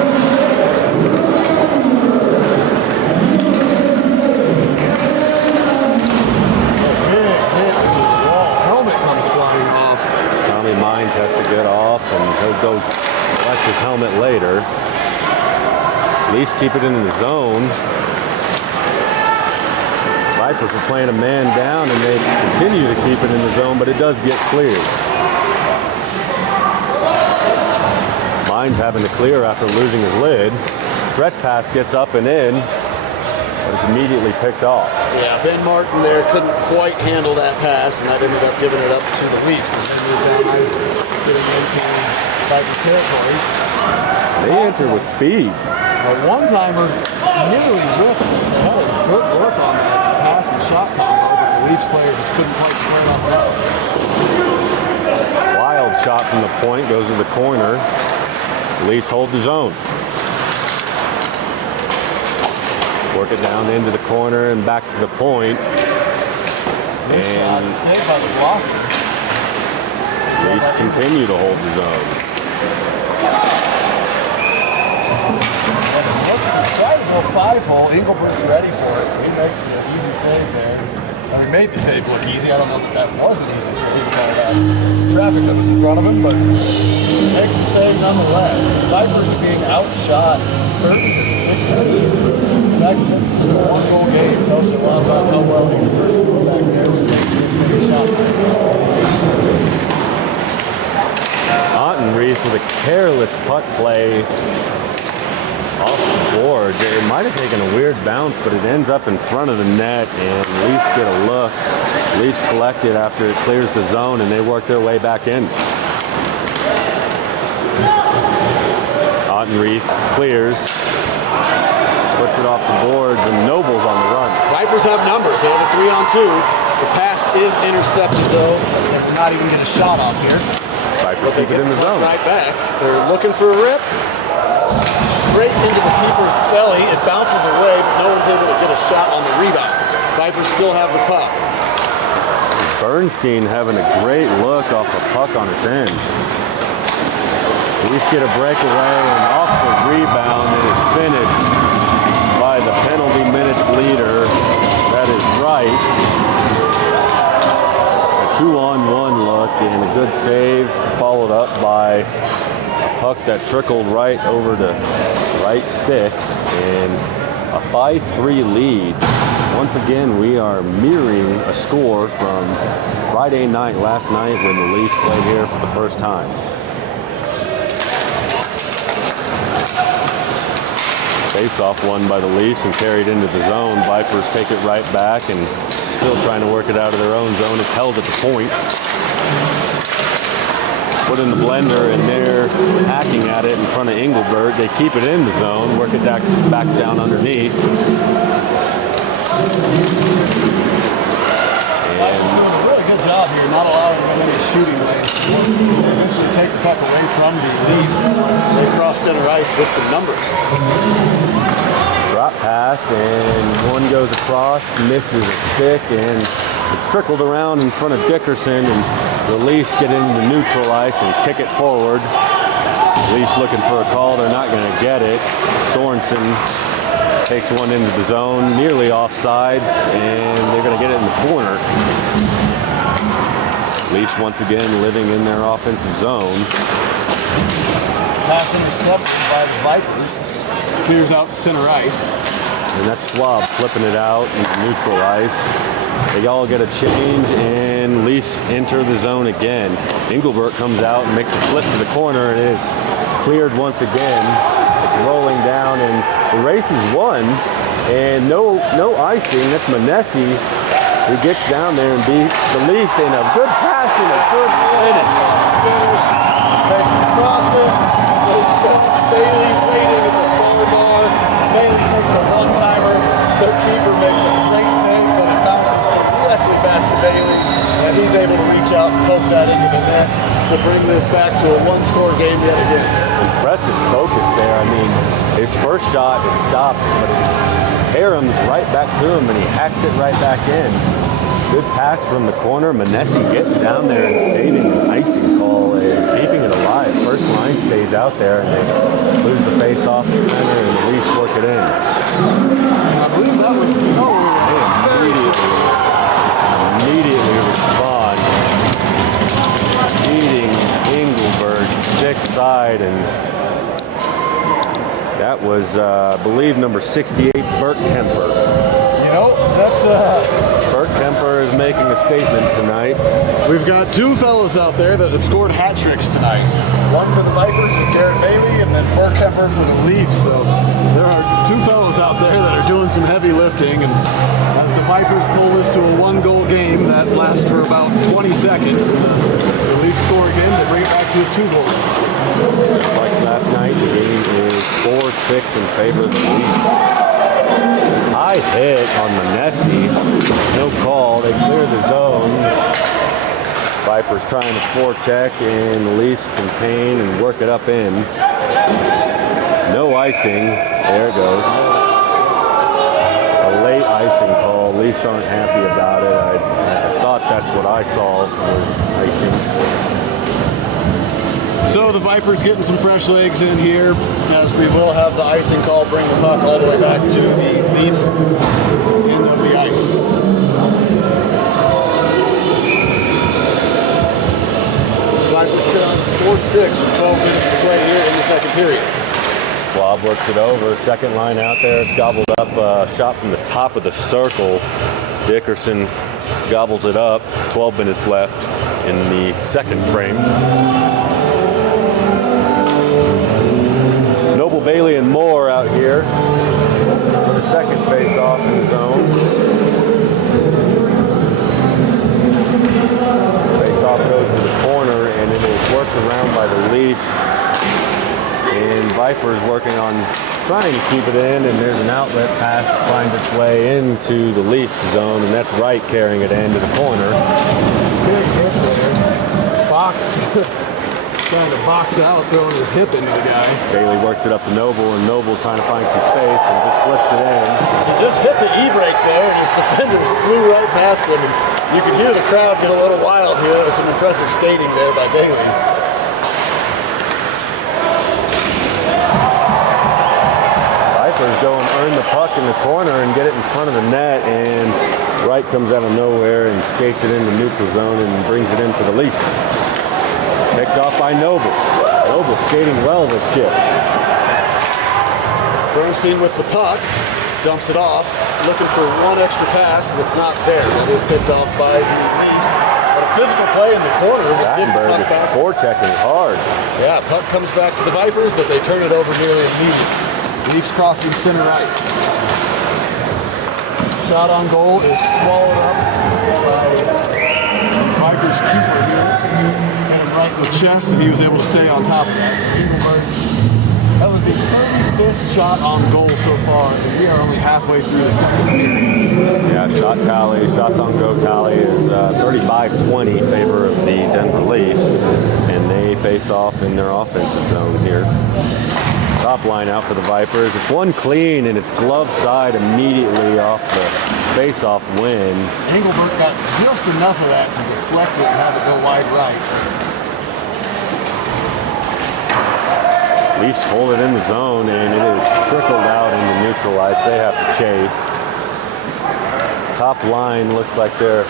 Tommy Mines has to get off, and he'll go collect his helmet later. Leafs keep it in the zone. Vipers are playing a man down, and they continue to keep it in the zone, but it does get cleared. Mines having to clear after losing his lid. Stretch pass gets up and in, but it's immediately picked off. Yeah, Ben Martin there couldn't quite handle that pass, and that ended up giving it up to the Leafs as they moved down ice, getting into Viper territory. They enter with speed. A one-timer nearly whiffed. They had a good work on that pass and shot combo, but the Leafs player just couldn't quite square it up well. Wild shot from the point, goes to the corner. Leafs hold the zone. Work it down into the corner and back to the point. And saved by the blocker. Leafs continue to hold the zone. Try to go 5-hole. Engelbert's ready for it, so he makes the easy save there. I mean, made the save look easy. I don't know that that was an easy save with all that traffic that was in front of him, but makes the save nonetheless. The Vipers are being outshot 30-16. The fact that this is just a 1-goal game tells you a lot about how well Engelbert's doing back there with this shot. Ottenreef with a careless puck play off the board. It might have taken a weird bounce, but it ends up in front of the net, and Leafs get a look. Leafs collect it after it clears the zone, and they work their way back in. Ottenreef clears. puts it off the boards, and Noble's on the run. Vipers have numbers. They have a 3-on-2. The pass is intercepted, though. They're not even get a shot off here. Vipers keep it in the zone. Right back. They're looking for a rip. Straight into the keeper's belly. It bounces away, but no one's able to get a shot on the rebound. Vipers still have the puck. Bernstein having a great look off a puck on its end. Leafs get a breakaway, and off the rebound it is finished by the penalty minutes leader. That is Wright. A 2-on-1 look and a good save, followed up by a puck that trickled right over the right stick, and a 5-3 lead. Once again, we are mirroring a score from Friday night last night when the Leafs played here for the first time. Face-off won by the Leafs and carried into the zone. Vipers take it right back and still trying to work it out of their own zone. It's held at the point. Put in the blender, and they're hacking at it in front of Engelbert. They keep it in the zone, work it back down underneath. And doing a really good job here, not allowing them any shooting lanes. Eventually take the puck away from the Leafs. They cross center ice with some numbers. Drop pass, and one goes across, misses a stick, and it's trickled around in front of Dickerson, and the Leafs get into neutral ice and kick it forward. Leafs looking for a call, they're not going to get it. Sorensen takes one into the zone, nearly offsides, and they're going to get it in the corner. Leafs once again living in their offensive zone. Pass intercepted by the Vipers. Clears out to center ice. And that's Schwab flipping it out into neutral ice. They all get a change, and Leafs enter the zone again. Engelbert comes out and makes a flip to the corner. It is cleared once again. It's rolling down, and the race is won. And no icing. That's Manessi who gets down there and beats the Leafs in a good pass and a good finish. They cross it. They've got Bailey waiting at the far bar. Bailey takes a one-timer. Their keeper makes a great save, but it bounces directly back to Bailey, and he's able to reach out and poke that into the net to bring this back to a one-score game yet again. Impressive focus there. I mean, his first shot is stopped, but Aram's right back to him, and he hacks it right back in. Good pass from the corner. Manessi getting down there and saving an icing call and keeping it alive. First line stays out there, and they lose the face off the center, and the Leafs work it in. I believe that was Immediately respond. Beating Engelbert stick side, and that was, I believe, number 68, Bert Kemper. You know, that's Bert Kemper is making a statement tonight. We've got two fellows out there that have scored hat tricks tonight. One for the Vipers with Garrett Bailey, and then Bert Kemper for the Leafs. So there are two fellows out there that are doing some heavy lifting. And as the Vipers pull this to a one-goal game that lasts for about 20 seconds, the Leafs score again. They bring it back to a two-goal game. Just like last night, the game is 4-6 in favor of the Leafs. High hit on Manessi. No call. They clear the zone. Vipers trying to forecheck, and the Leafs contain and work it up in. No icing. There it goes. A late icing call. Leafs aren't happy about it. I thought that's what I saw was icing. So the Vipers getting some fresh legs in here, as we will have the icing call bring the puck all the way back to the Leafs end of the ice. Vipers trailing 4-6 with 12 minutes to play here in the second period. Schwab works it over. Second line out there. It's gobbled up. Shot from the top of the circle. Dickerson gobbles it up. 12 minutes left in the second frame. Noble, Bailey, and Moore out here for the second face-off in the zone. Face-off goes to the corner, and it is worked around by the Leafs. And Vipers working on trying to keep it in, and there's an outlet pass that finds its way into the Leafs zone, and that's Wright carrying it into the corner. Big hit there. Box. Trying to box out, throwing his hip into the guy. Bailey works it up to Noble, and Noble's trying to find some space and just flips it in. He just hit the e-brake there, and his defenders flew right past him. And you could hear the crowd get a little wild here. That was some impressive skating there by Bailey. Vipers go and earn the puck in the corner and get it in front of the net, and Wright comes out of nowhere and skates it into neutral zone and brings it in for the Leafs. Picked off by Noble. Noble skating well this shift. Bernstein with the puck, dumps it off, looking for one extra pass that's not there. That is picked off by the Leafs. But a physical play in the corner will give the puck back. Forechecking hard. Yeah, puck comes back to the Vipers, but they turn it over nearly immediately. Leafs crossing center ice. Shot on goal is swallowed up by Vipers keeper here. Right in the chest, and he was able to stay on top of that. So Engelberg, that was the 35th shot on goal so far, and we are only halfway through the second period. Yeah, shots on go tally is 35-20 in favor of the Denver Leafs, and they face off in their offensive zone here. Top line out for the Vipers. It's one clean, and it's glove side immediately off the face-off win. Engelberg got just enough of that to deflect it and have it go wide right. Leafs hold it in the zone, and it is trickled out into neutral ice. They have to chase. Top line looks like they're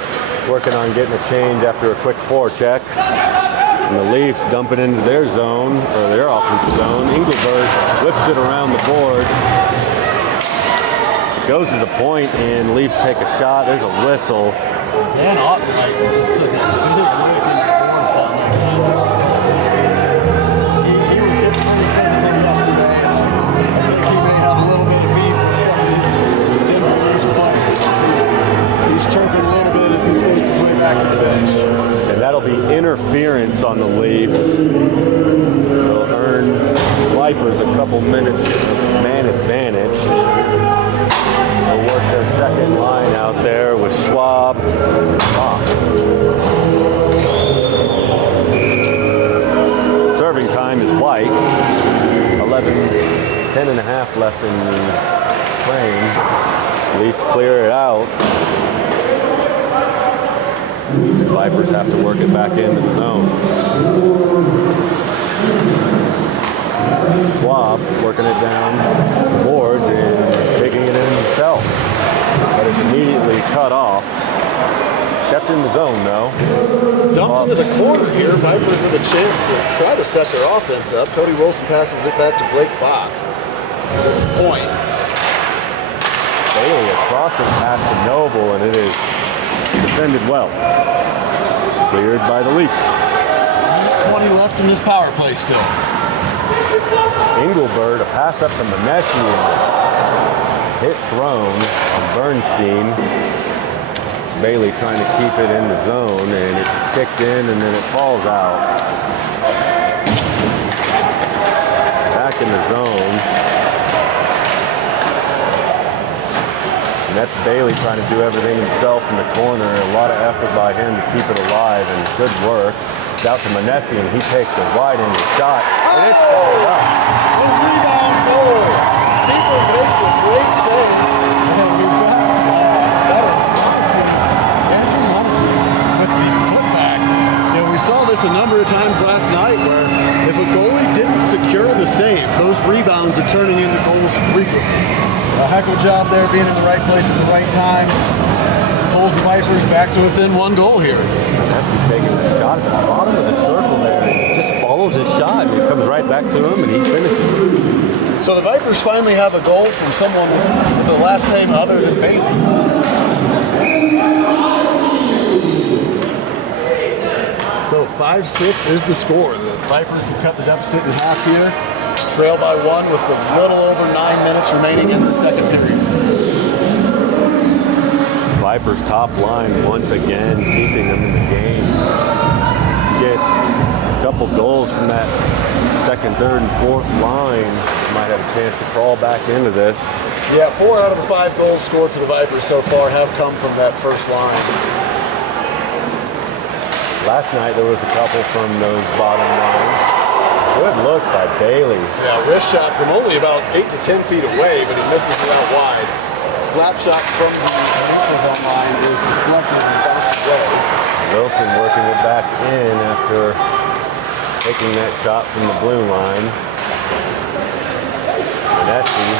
working on getting a change after a quick forecheck. And the Leafs dump it into their zone, or their offensive zone. Engelberg whips it around the boards. It goes to the point, and Leafs take a shot. There's a whistle. Dan Ottenreich just took a big lick into the boards down there. He was getting pretty physical yesterday, and I think he may have a little bit of beef with some of these Denver Leafs players. He's chirping a little bit as he skates his way back to the bench. And that'll be interference on the Leafs. They'll earn Vipers a couple minutes of man advantage. They'll work their second line out there with Schwab. Serving time is White. 10 and a half left in the frame. Leafs clear it out. Vipers have to work it back into the zone. Schwab working it down the boards and taking it in himself. But it's immediately cut off. Kept in the zone though. Dumped into the corner here. Vipers with a chance to try to set their offense up. Cody Wilson passes it back to Blake Box. Point. Bailey a crossing pass to Noble, and it is defended well. Cleared by the Leafs. 20 left in this power play still. Engelberg, a pass up to Manessi, hit thrown on Bernstein. Bailey trying to keep it in the zone, and it's kicked in, and then it falls out. Back in the zone. And that's Bailey trying to do everything himself in the corner. A lot of effort by him to keep it alive, and good work. It's out to Manessi, and he takes a wide-ended shot, and it falls up. A rebound goal. Keeper makes a great save, and we've got that is Monacy, Andrew Monacy with the putback. You know, we saw this a number of times last night where if a goalie didn't secure the save, those rebounds are turning into goals frequently. A heck of a job there, being in the right place at the right time. Pulls the Vipers back to within one goal here. Manessi taking the shot at the bottom of the circle there. He just follows his shot, and it comes right back to him, and he finishes. So the Vipers finally have a goal from someone with a last name other than Bailey. So 5-6 is the score. The Vipers have cut the deficit in half here. Trail by one with a little over 9 minutes remaining in the second period. Vipers top line once again keeping them in the game. Get a couple goals from that second, third, and fourth line, might have a chance to crawl back into this. Yeah, 4 out of the 5 goals scored for the Vipers so far have come from that first line. Last night there was a couple from those bottom lines. Good look by Bailey. Yeah, wrist shot from only about 8 to 10 feet away, but he misses it out wide. Slap shot from the neutral zone line is deflected and bounces away. Wilson working it back in after taking that shot from the blue line. Nessie.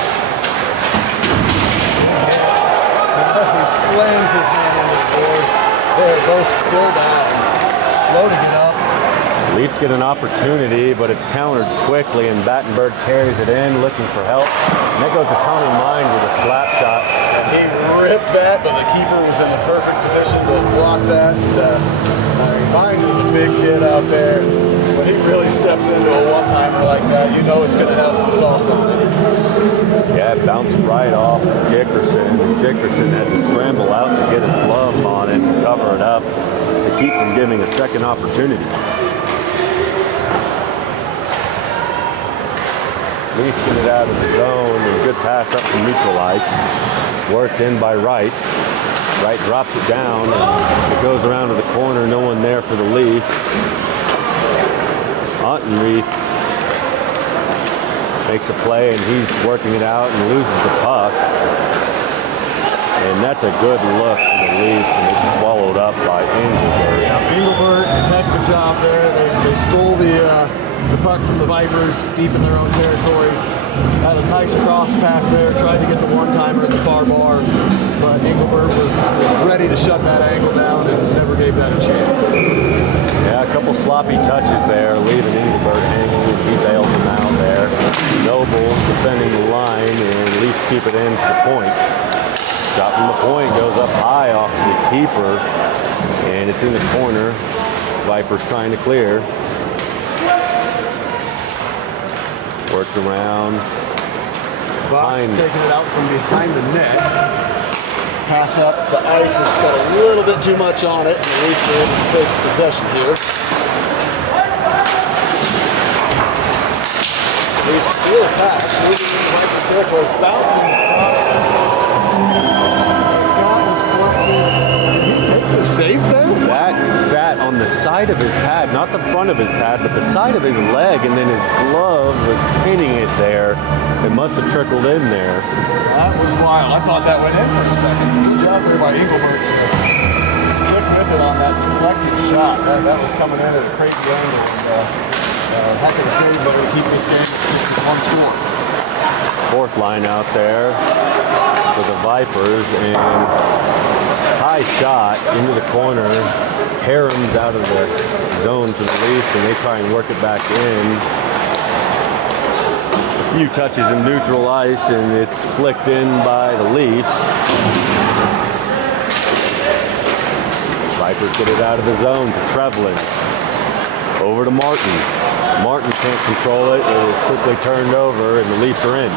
Nessie slams his man into the boards. They're both still down. Loading it up. Leafs get an opportunity, but it's countered quickly, and Battenberg carries it in, looking for help. And that goes to Tommy Mind with a slap shot. And he ripped that, but the keeper was in the perfect position to block that. Mines is a big kid out there. When he really steps into a one-timer like that, you know it's going to have some sauce on it. Yeah, it bounced right off Dickerson. Dickerson had to scramble out to get his glove on it and cover it up to keep from giving a second opportunity. Leafs get it out of the zone, and a good pass up from neutral ice. Worked in by Wright. Wright drops it down, and it goes around to the corner, no one there for the Leafs. Ottenreith makes a play, and he's working it out and loses the puck. And that's a good look for the Leafs, and it's swallowed up by Engelbert. Yeah, Engelbert, heck of a job there. They stole the puck from the Vipers deep in their own territory. Had a nice cross pass there, tried to get the one-timer at the far bar, but Engelbert was ready to shut that angle down and never gave that a chance. Yeah, a couple sloppy touches there, leaving Engelbert hanging. He bails him out there. Noble defending the line, and Leafs keep it in to the point. Shot from the point goes up high off the keeper, and it's in the corner. Vipers trying to clear. Worked around. Fox taking it out from behind the net. Pass up the ice has got a little bit too much on it, and the Leafs are able to take possession here. Leafs steal a pass, moving into Vipers territory, bouncing. Safe there? That sat on the side of his pad, not the front of his pad, but the side of his leg, and then his glove was pinning it there. It must have trickled in there. That was wild. I thought that went in for a second. Good job there by Engelbert to stick with it on that deflected shot. That was coming in at a crazy angle, and heck of a save there to keep this game just with one score. Fourth line out there for the Vipers, and high shot into the corner. Harem's out of the zone for the Leafs, and they try and work it back in. A few touches in neutral ice, and it's flicked in by the Leafs. Vipers get it out of the zone to Trevlin. Over to Martin. Martin can't control it. It is quickly turned over, and the Leafs are in.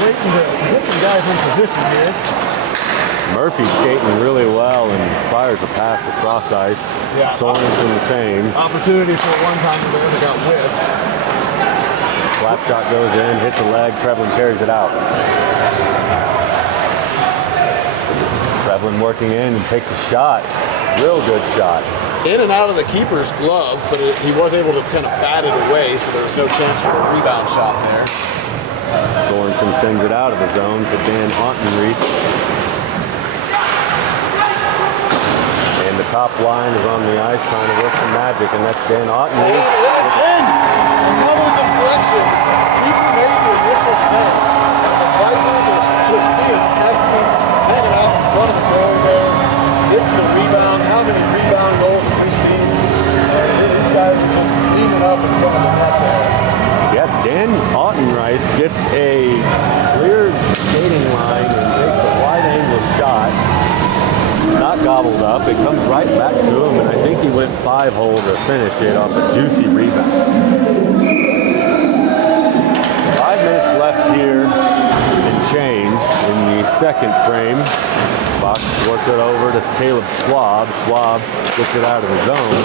Waiting to get some guys in position here. Murphy skating really well and fires a pass across ice. Yeah. Sorensen the same. Opportunity for a one-timer there that got whiffed. Slap shot goes in, hits a leg, Trevlin carries it out. Trevlin working in and takes a shot. Real good shot. In and out of the keeper's glove, but he was able to kind of bat it away, so there was no chance for a rebound shot there. Sorensen sends it out of the zone to Dan Ottenreith. And the top line is on the ice trying to work some magic, and that's Dan Ottenreith. And it is in! Another deflection. Keeper made the initial save. And the Vipers are just being pesky, hanging out in front of the goal there. Gets the rebound. How many rebound goals have we seen? These guys are just cleaning up in front of the net there. Yeah, Dan Ottenreith gets a clear skating line and takes a wide-angle shot. It's not gobbled up. It comes right back to him, and I think he went 5-hole to finish it off a juicy rebound. 5 minutes left here in change in the second frame. Bach works it over to Caleb Schwab. Schwab gets it out of the zone.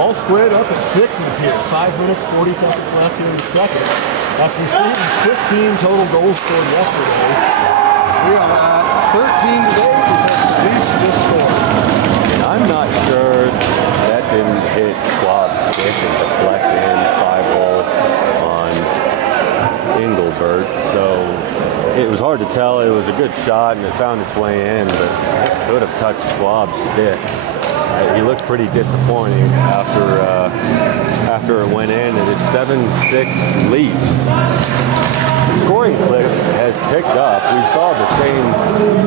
All squared up at sixes here. 5 minutes, 40 seconds left here in the second. After receiving 15 total goals scored yesterday, we are at 13 today because the Leafs just scored. And I'm not sure that didn't hit Schwab's stick and deflect in 5-hole on Engelbert. So it was hard to tell. It was a good shot and it found its way in, but it could have touched Schwab's stick. He looked pretty disappointing after it went in. It is 7-6 Leafs. The scoring clip has picked up. We saw the same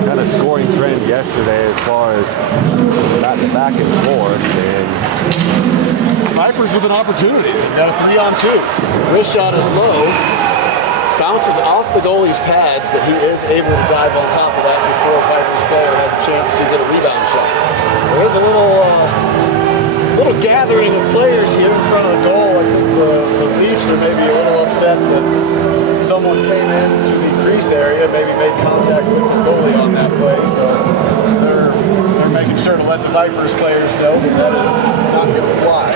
kind of scoring trend yesterday as far as back and forth. And Vipers with an opportunity. They've got a 3-on-2. Wrist shot is low. Bounces off the goalie's pads, but he is able to dive on top of that before a Vipers player has a chance to get a rebound shot. There is a little gathering of players here in front of the goal. I think the Leafs are maybe a little upset that someone came into the crease area, maybe made contact with the goalie on that play. So they're making sure to let the Vipers players know that is not going to fly.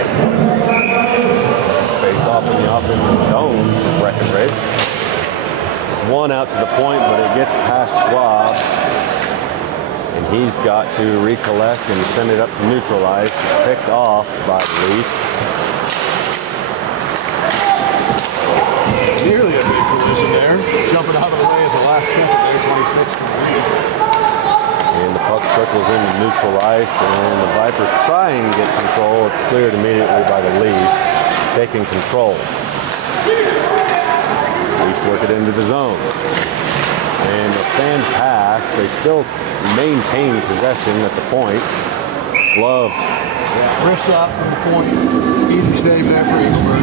Face off in the offensive zone, Breckenridge. One out to the point, but it gets past Schwab, and he's got to recollect and send it up to neutral ice. It's picked off by the Leafs. Nearly a big collision there. Jumping out of the way at the last second there, 26 for the Leafs. And the puck trickles into neutral ice, and the Vipers try and get control. It's cleared immediately by the Leafs, taking control. Leafs work it into the zone. And a fan pass. They still maintain possession at the point. Gloved. Yeah, wrist shot from the point. Easy save there for Engelbert.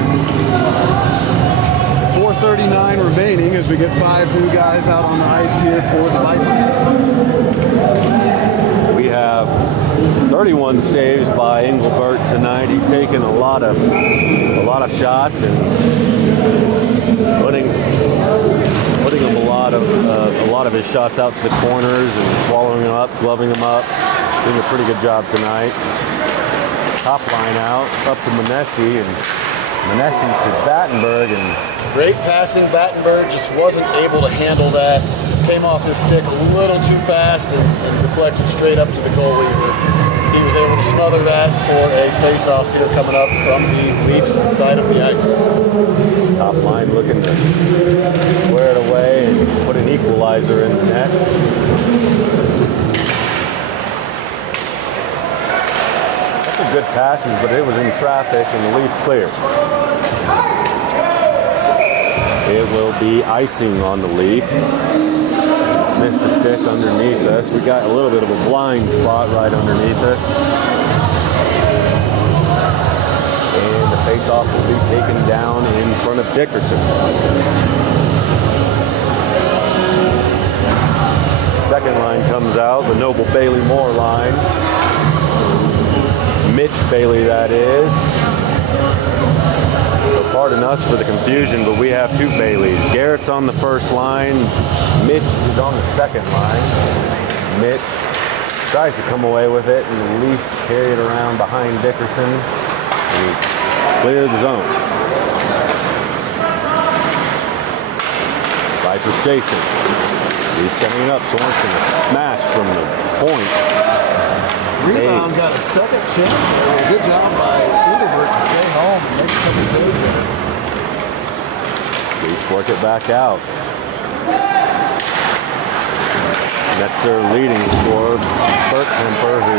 4:39 remaining as we get 5 new guys out on the ice here for the Vipers. We have 31 saves by Engelbert tonight. He's taken a lot of shots and putting him a lot of his shots out to the corners and swallowing them up, gloving them up. Doing a pretty good job tonight. Top line out, up to Manessi, and Manessi to Battenberg, and great passing. Battenberg just wasn't able to handle that. Came off his stick a little too fast and deflected straight up to the goalie. He was able to smother that for a face-off here coming up from the Leafs side of the ice. Top line looking to square it away and put an equalizer in the net. Couple good passes, but it was in traffic and the Leafs clear. It will be icing on the Leafs. Missed a stick underneath us. We got a little bit of a blind spot right underneath us. And the face-off will be taken down in front of Dickerson. Second line comes out, the Noble Bailey Moore line. Mitch Bailey, that is. So pardon us for the confusion, but we have 2 Baileys. Garrett's on the first line. Mitch is on the second line. Mitch tries to come away with it, and the Leafs carry it around behind Dickerson and clear the zone. Vipers chasing. Leafs setting it up. Sorensen a smash from the point. Rebound got a second chance. Good job by Engelbert to stay home and make a couple saves there. Leafs work it back out. And that's their leading scorer, Bert Kemper, who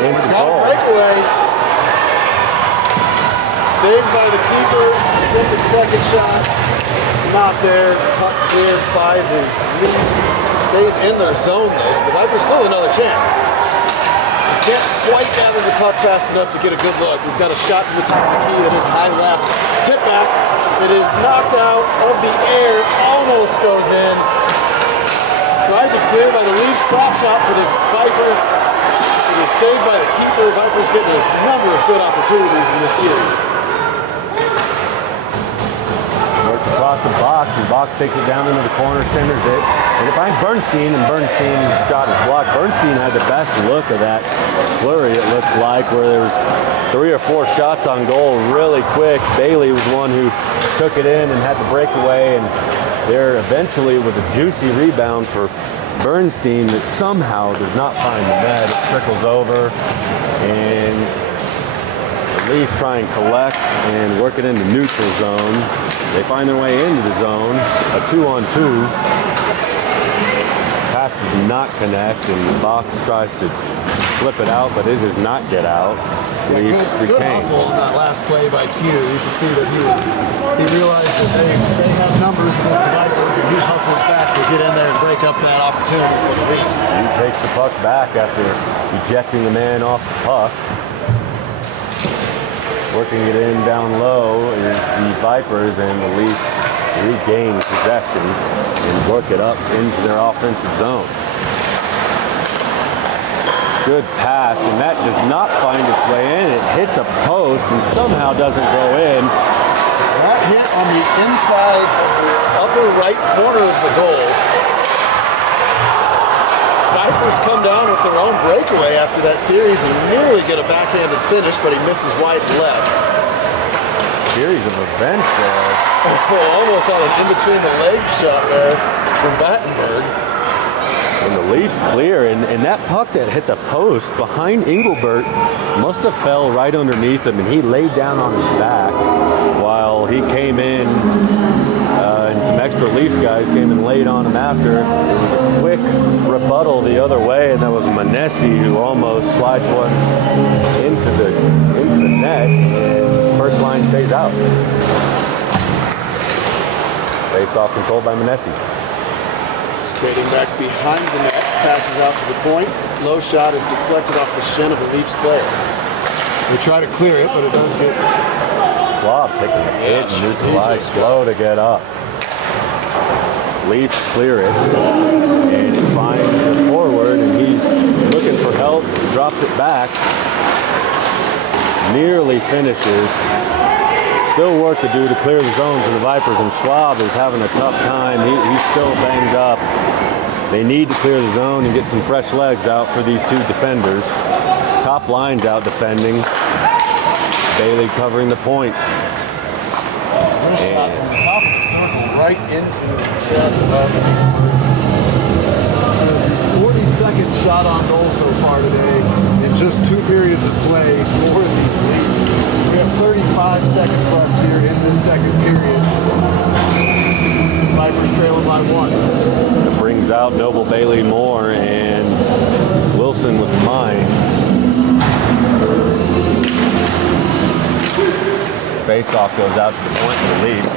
gains control. Breakaway. Saved by the keeper. Attempted second shot. It's not there. Puck cleared by the Leafs. Stays in their zone though, so the Vipers still have another chance. Can't quite gather the puck fast enough to get a good look. We've got a shot from the top of the key that is high left. Tip back. It is knocked out of the air. Almost goes in. Tried to clear by the Leafs. Slap shot for the Vipers. It is saved by the keeper. Vipers getting a number of good opportunities in this series. Work the across the box, and Box takes it down into the corner, centers it, and it finds Bernstein, and Bernstein's shot is blocked. Bernstein had the best look of that flurry, it looked like, where there was 3 or 4 shots on goal really quick. Bailey was one who took it in and had the breakaway, and there eventually was a juicy rebound for Bernstein that somehow does not find the net. It trickles over, and the Leafs try and collect and work it into neutral zone. They find their way into the zone, a 2-on-2. Pass does not connect, and the Box tries to flip it out, but it does not get out. Leafs retain. Good hustle on that last play by Q. You can see that he realized that they have numbers against the Vipers, and he hustled back to get in there and break up that opportunity for the Leafs. He takes the puck back after ejecting the man off the puck. Working it in down low is the Vipers, and the Leafs regain possession and work it up into their offensive zone. Good pass, and that does not find its way in. It hits a post and somehow doesn't go in. That hit on the inside upper right corner of the goal. Vipers come down with their own breakaway after that series and nearly get a backhanded finish, but he misses wide left. Series of events there. Almost had an in-between the legs shot there from Battenberg. And the Leafs clear, and that puck that hit the post behind Engelbert must have fell right underneath him, and he laid down on his back while he came in, and some extra Leafs guys came and laid on him after. It was a quick rebuttal the other way, and that was Manessi who almost slides one into the net, and first line stays out. Face-off controlled by Manessi. Skating back behind the net, passes out to the point. Low shot is deflected off the shin of a Leafs player. They try to clear it, but it does get... Schwab taking a hit and neutralized, slow to get up. Leafs clear it, and it finds the forward, and he's looking for help, drops it back, nearly finishes. Still work to do to clear the zone for the Vipers, and Schwab is having a tough time. He's still banged up. They need to clear the zone and get some fresh legs out for these 2 defenders. Top line's out defending. Bailey covering the point. Shot from the top of the circle right into the chest of the 42nd shot on goal so far today in just 2 periods of play for the Leafs. We have 35 seconds left here in this second period. Vipers trailing by 1. It brings out Noble, Bailey, Moore, and Wilson with mines. Face-off goes out to the point for the Leafs.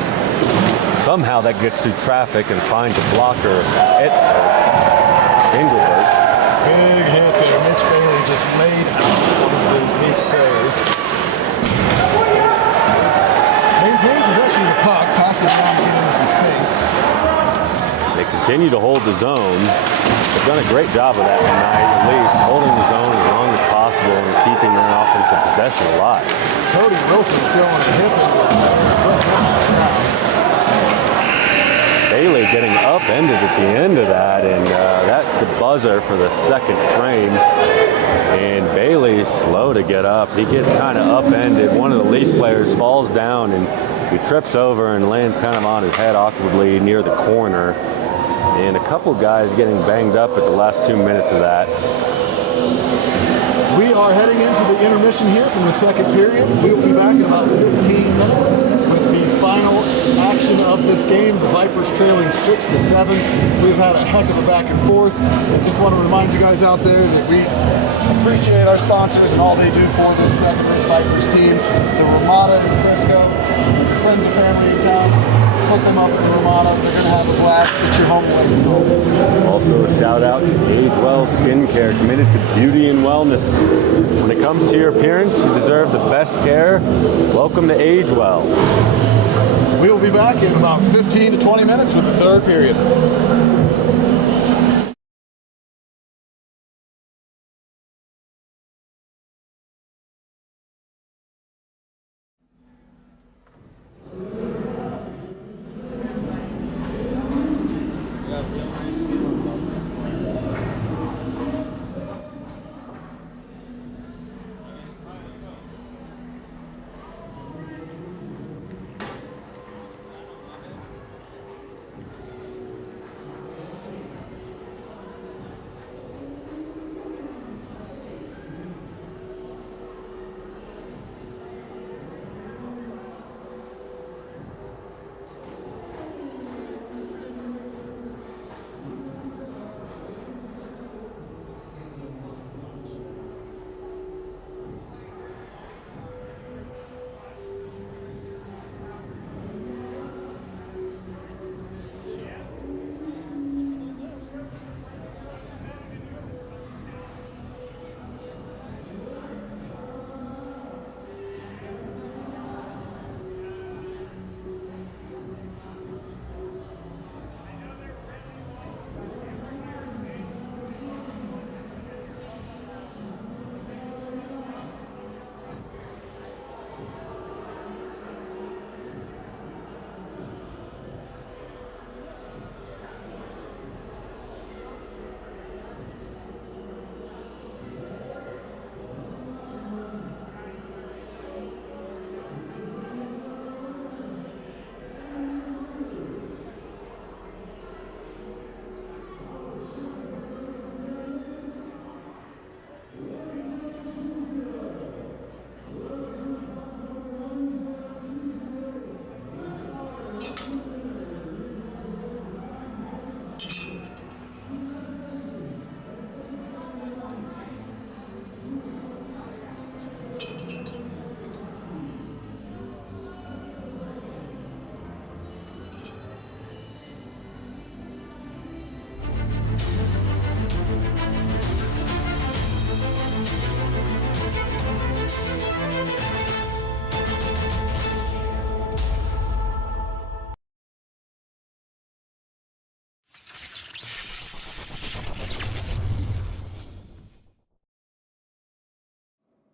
Somehow that gets through traffic and finds a blocker at Engelbert. Big hit there. Mitch Bailey just laid out one of the Leafs players. Maintain possession of the puck, pass it around to get into some space. They continue to hold the zone. They've done a great job of that tonight, at least holding the zone as long as possible and keeping their offensive possession alive. Cody Wilson throwing a hip into Bailey getting upended at the end of that, and that's the buzzer for the second frame. And Bailey's slow to get up. He gets kind of upended. One of the Leafs players falls down, and he trips over and lands kind of on his head awkwardly near the corner. And a couple guys getting banged up at the last 2 minutes of that. We are heading into the intermission here from the second period. We will be back in about 15 minutes with the final action of this game. The Vipers trailing 6-7. We've had a heck of a back and forth. Just want to remind you guys out there that we appreciate our sponsors and all they do for this Breck Vipers team. The Ramada in Frisco, friends and family in town. Put them up at the Ramada. They're going to have a blast. Get your home away from home. Also a shout out to Age Well Skincare, committed to beauty and wellness. When it comes to your appearance, you deserve the best care. Welcome to Age Well. We will be back in about 15 to 20 minutes with the third period.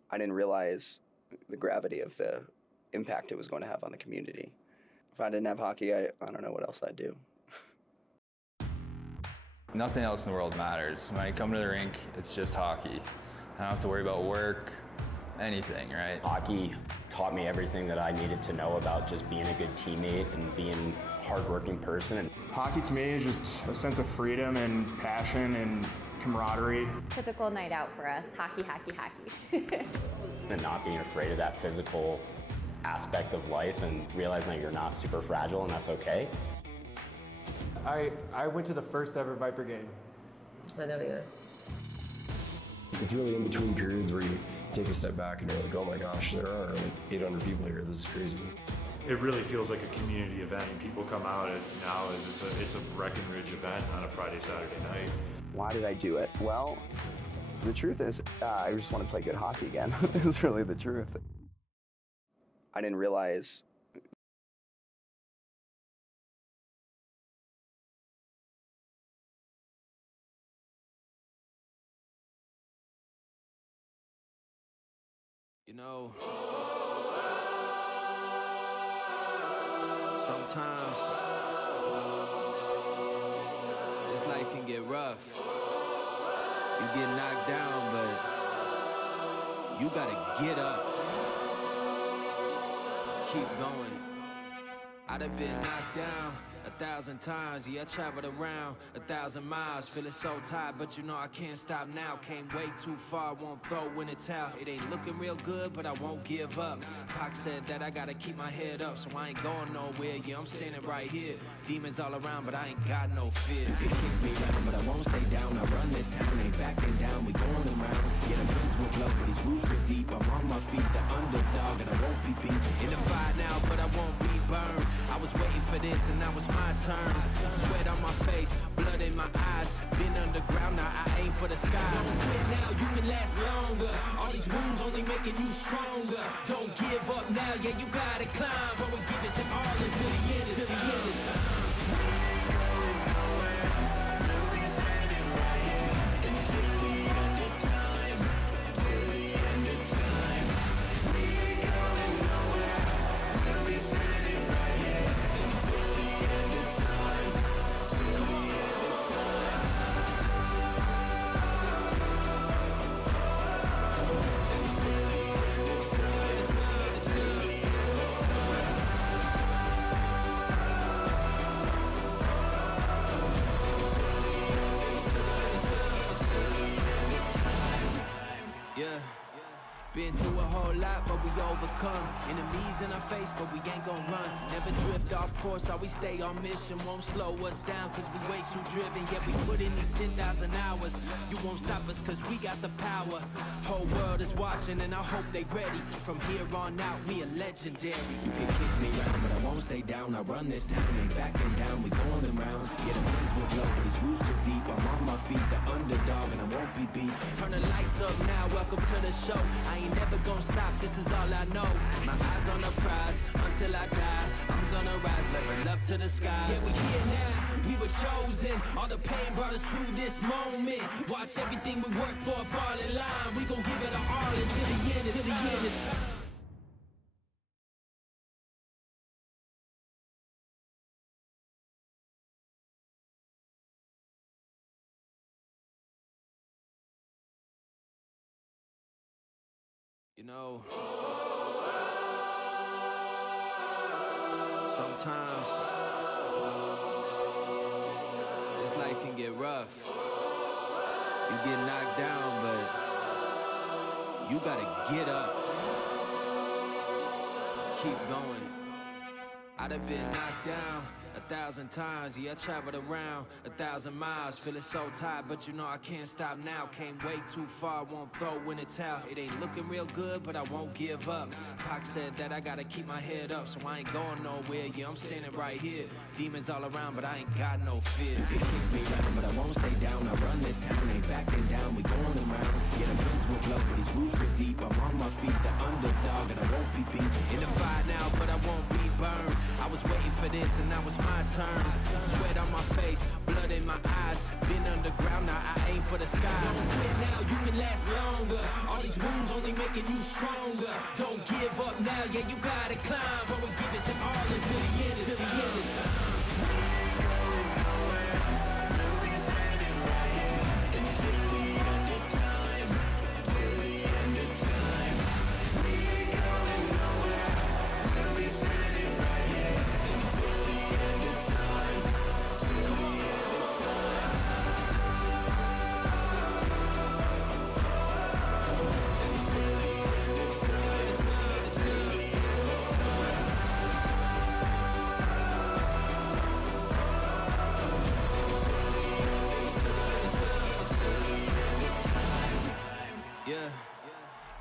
I didn't realize the gravity of the impact it was going to have on the community. If I didn't have hockey, I don't know what else I'd do. Nothing else in the world matters. When I come to the rink, it's just hockey. I don't have to worry about work, anything, right? Hockey taught me everything that I needed to know about just being a good teammate and being a hardworking person. Hockey to me is just a sense of freedom and passion and camaraderie. Typical night out for us. Hockey, hockey, hockey. And not being afraid of that physical aspect of life and realizing that you're not super fragile and that's okay. I went to the first ever Viper game. Oh, there we go. It's really in between periods where you take a step back and you're like, oh my gosh, there are like 800 people here. This is crazy. It really feels like a community event, and people come out now as it's a Breckenridge event on a Friday, Saturday night. Why did I do it? Well, the truth is, I just want to play good hockey again. Is really the truth. I didn't realize You know, sometimes this life can get rough. You get knocked down, but you gotta get up. Keep going. I'd have been knocked down 1,000 times, yeah, I traveled around 1,000 miles, feeling so tired, but you know I can't stop now. Came way too far, won't throw in the towel. It ain't looking real good, but I won't give up. Pac said that I gotta keep my head up, so I ain't going nowhere, yeah, I'm standing right here. Demons all around, but I ain't got no fear. You can kick me around, but I won't stay down. I run this town, ain't backing down, we going around. Yeah, the winds will blow, but these roofs are deep. I'm on my feet, the underdog, and I won't be beat. In the fire now, but I won't be burned. I was waiting for this, and now it's my turn. Sweat on my face, blood in my eyes. Been underground, now I aim for the sky. Don't quit now, you can last longer. All these wounds only making you stronger. Don't give up now, yeah, you gotta climb. Go and give it your all until the end of time. We ain't going nowhere. We'll be standing right here until the end of time. Till the end of time. We ain't going nowhere. We'll be standing right here until the end of time. Till the end of time. Until the end of time. Till the end of time. Yeah. Been through a whole lot, but we overcome. Enemies in our face, but we ain't gon' run. Never drift off course, always stay on mission. Won't slow us down, cause we way too driven. Yeah, we put in these 10,000 hours. You won't stop us, cause we got the power. Whole world is watching, and I hope they ready. From here on out, we are legendary. You can kick me round, but I won't stay down. I run this town, ain't backing down. We going in rounds. Yeah, the winds will blow, but these roofs are deep. I'm on my feet, the underdog, and I won't be beat. Turn the lights up now, welcome to the show. I ain't never gonna stop, this is all I know. My eyes on the prize, until I die. I'm gonna rise, level up to the skies. Yeah, we here now, we were chosen. All the pain brought us to this moment. Watch everything we work for fall in line. We gon' give it our all until the end of time. You know, sometimes this life can get rough. You get knocked down, but you gotta get up. Keep going. I'd have been knocked down 1,000 times, yeah, I traveled around 1,000 miles, feeling so tired, but you know I can't stop now. Came way too far, won't throw in the towel. It ain't looking real good, but I won't give up. Pac said that I gotta keep my head up, so I ain't going nowhere, yeah, I'm standing right here. Demons all around, but I ain't got no fear. You can kick me around, but I won't stay down. I run this town, ain't backing down, we going in rounds. Yeah, the winds will blow, but these roofs are deep. I'm on my feet, the underdog, and I won't be beat. In the fire now, but I won't be burned. I was waiting for for this and now it's my turn. Sweat on my face, blood in my eyes. Been underground, now I aim for the sky. Don't quit now, you can last longer. All these wounds only making you stronger. Don't give up now, yeah, you gotta climb. Go and give it your all until the end, until the end of time. We'll be standing right here until the end of time. Till the end of time. We ain't going nowhere. We'll be standing right here until the end of time. Till the end of time. Until the end of time. Until the end of time. Yeah.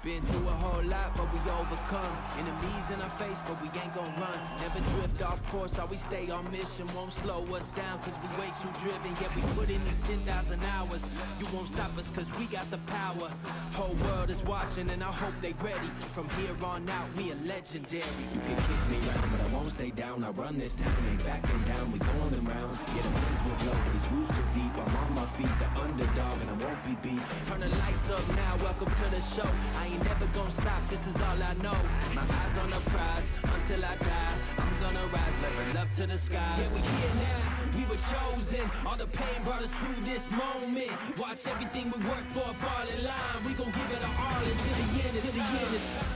Been through a whole lot, but we overcome. Enemies in our face, but we ain't gon' run. Never drift off course, always stay on mission. Won't slow us down, cause we way too driven. Yeah, we put in these 10,000 hours. You won't stop us, cause we got the power. Whole world is watching, and I hope they ready. From here on out, we are legendary. You can kick me right, but I won't stay down. I run this town, ain't backing down. We going them rounds. Yeah, the winds will blow, but these roots too deep. I'm on my feet, the underdog, and I won't be beat. Turn the lights up now, welcome to the show. I ain't never gonna stop, this is all I know. My eyes on the prize, until I die. I'm gonna rise, level up to the skies. Yeah, we here now, we were chosen. All the pain brought us to this moment. Watch everything we work for fall in line. We gon' give it our all until the end, until the end of time.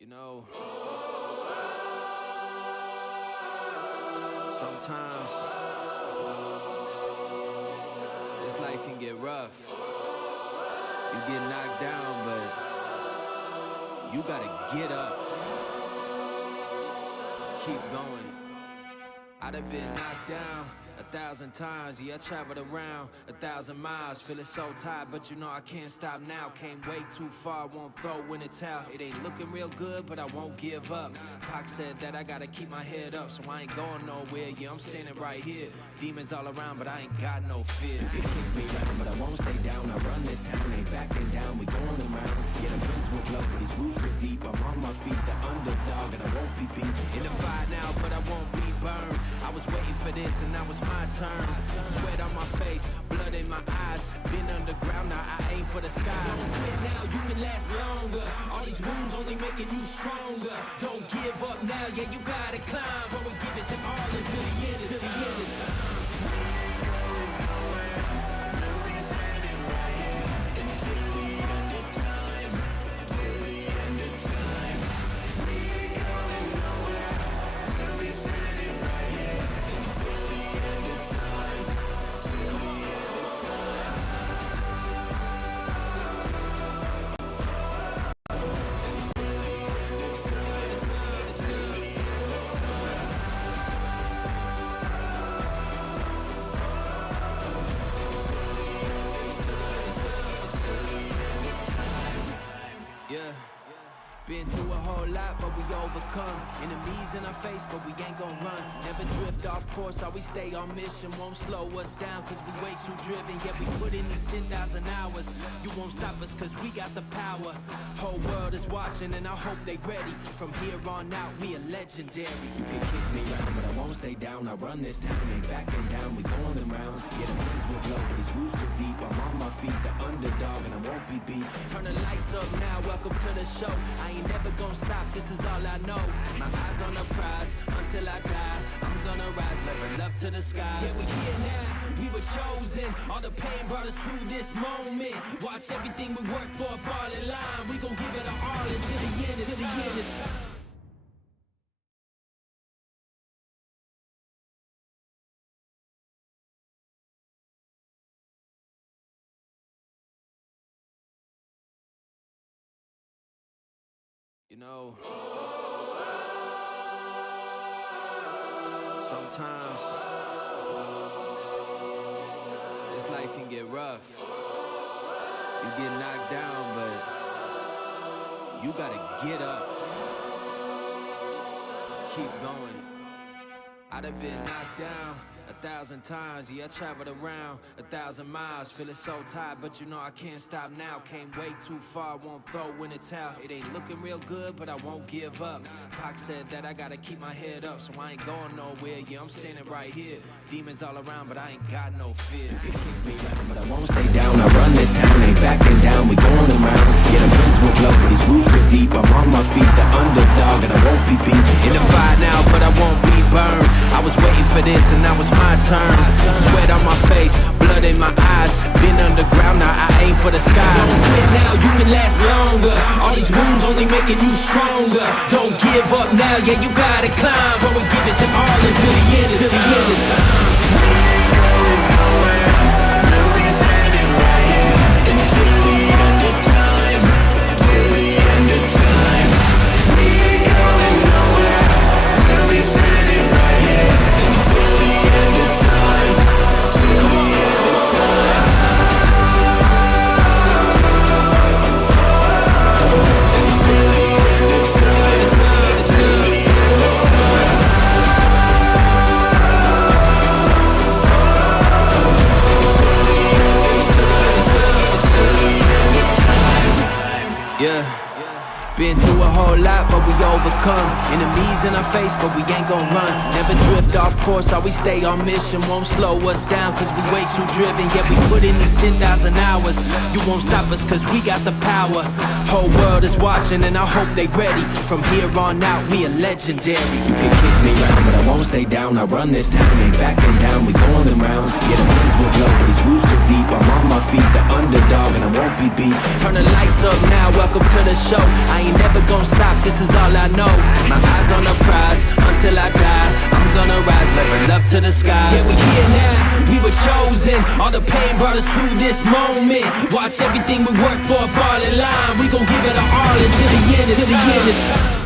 You know, sometimes this life can get rough. You get knocked down, but you gotta get up. Keep going. I'd have been knocked down 1,000 times, yeah, I traveled around 1,000 miles. Feeling so tired, but you know I can't stop now. Came way too far, won't throw in the towel. It ain't looking real good, but I won't give up. Pac said that I gotta keep my head up, so I ain't going nowhere, yeah, I'm standing right here. Demons all around, but I ain't got no fear. You can kick me right, but I won't stay down. I run this town, ain't backing down. We going them rounds. Yeah, the winds will blow, but these roots are deep. I'm on my feet, the underdog, and I won't be beat. In the fire now, but I won't be burned. I was waiting for this, and now it's my turn. Sweat on my face, blood in my eyes. Been underground, now I aim for the sky. Don't quit now, you can last longer. All these wounds only making you stronger. Don't give up now, yeah, you gotta climb. Go and give it your all until the end, until the end of time. We ain't going nowhere. We'll be standing right here until the end of time. Till the end of time. We ain't going nowhere. We'll be standing right here until the end of time. Till the end of time. Until the end of time. Until the end of time. Yeah. Been through a whole lot, but we overcome. Enemies in our face, but we ain't gon' run. Never drift off course, always stay on mission. Won't slow us down, cause we way too driven. Yeah, we put in these 10,000 hours. You won't stop us, cause we got the power. Whole world is watching, and I hope they ready. From here on out, we are legendary. You can kick me right, but I won't stay down. I run this town, ain't backing down. We going them rounds. Yeah, the winds will blow, but these roots too deep. I'm on my feet, the underdog, and I won't be beat. Turn the lights up now, welcome to the show. I ain't never gonna stop, this is all I know. My eyes on the prize, until I die. I'm gonna rise, level up to the skies. Yeah, we here now, we were chosen. All the pain brought us to this moment. Watch everything we work for fall in line. We gon' give it our all until the end, until the end of time. You know, sometimes this life can get rough. You get knocked down, but you gotta get up. Keep going. I'd have been knocked down 1,000 times, yeah, I traveled around 1,000 miles, feeling so tired, but you know I can't stop now. Came way too far, won't throw in the towel. It ain't looking real good, but I won't give up. Pac said that I gotta keep my head up, so I ain't going nowhere. Yeah, I'm standing right here. Demons all around, but I ain't got no fear. You can kick me around, but I won't stay down. I run this town, ain't backing down. We going around. Yeah, the winds will blow, but these roofs are deep. I'm on my feet, the underdog, and I won't be beat. In the fire now, but I won't be burned. I was waiting for this, and now it's my turn. Sweat on my face, blood in my eyes. Been underground, now I aim for the sky. Don't quit now, you can last longer. All these wounds only making you stronger. Don't give up now, yeah, you gotta climb. Go and give it your all until the end of time. We ain't going nowhere. We'll be standing right here until the end of time. Till the end of time. We ain't going nowhere. We'll be standing right here until the end of time. Till the end of time. Until the end of time. Till the end of time. Yeah, been through a whole lot, but we overcome. Enemies in our face, but we ain't gon' run. Never drift off course, always stay on mission. Won't slow us down, cause we way too driven. Yeah, we put in these 10,000 hours. You won't stop us, cause we got the power. Whole world is watching, and I hope they ready. From here on out, we are legendary. You can kick me round, but I won't stay down. I run this town, ain't backing down. We going in rounds. Yeah, the winds will blow, but these roofs are deep. I'm on my feet, the underdog, and I won't be beat. Turn the lights up now, welcome to the show. I ain't never gonna stop, this is all I know. My eyes on the prize, until I die I'm gonna rise, level up to the skies. Yeah, we here now, we were chosen. All the pain brought us to this moment. Watch everything we work for fall in line. We gon' give it our all until the end of time.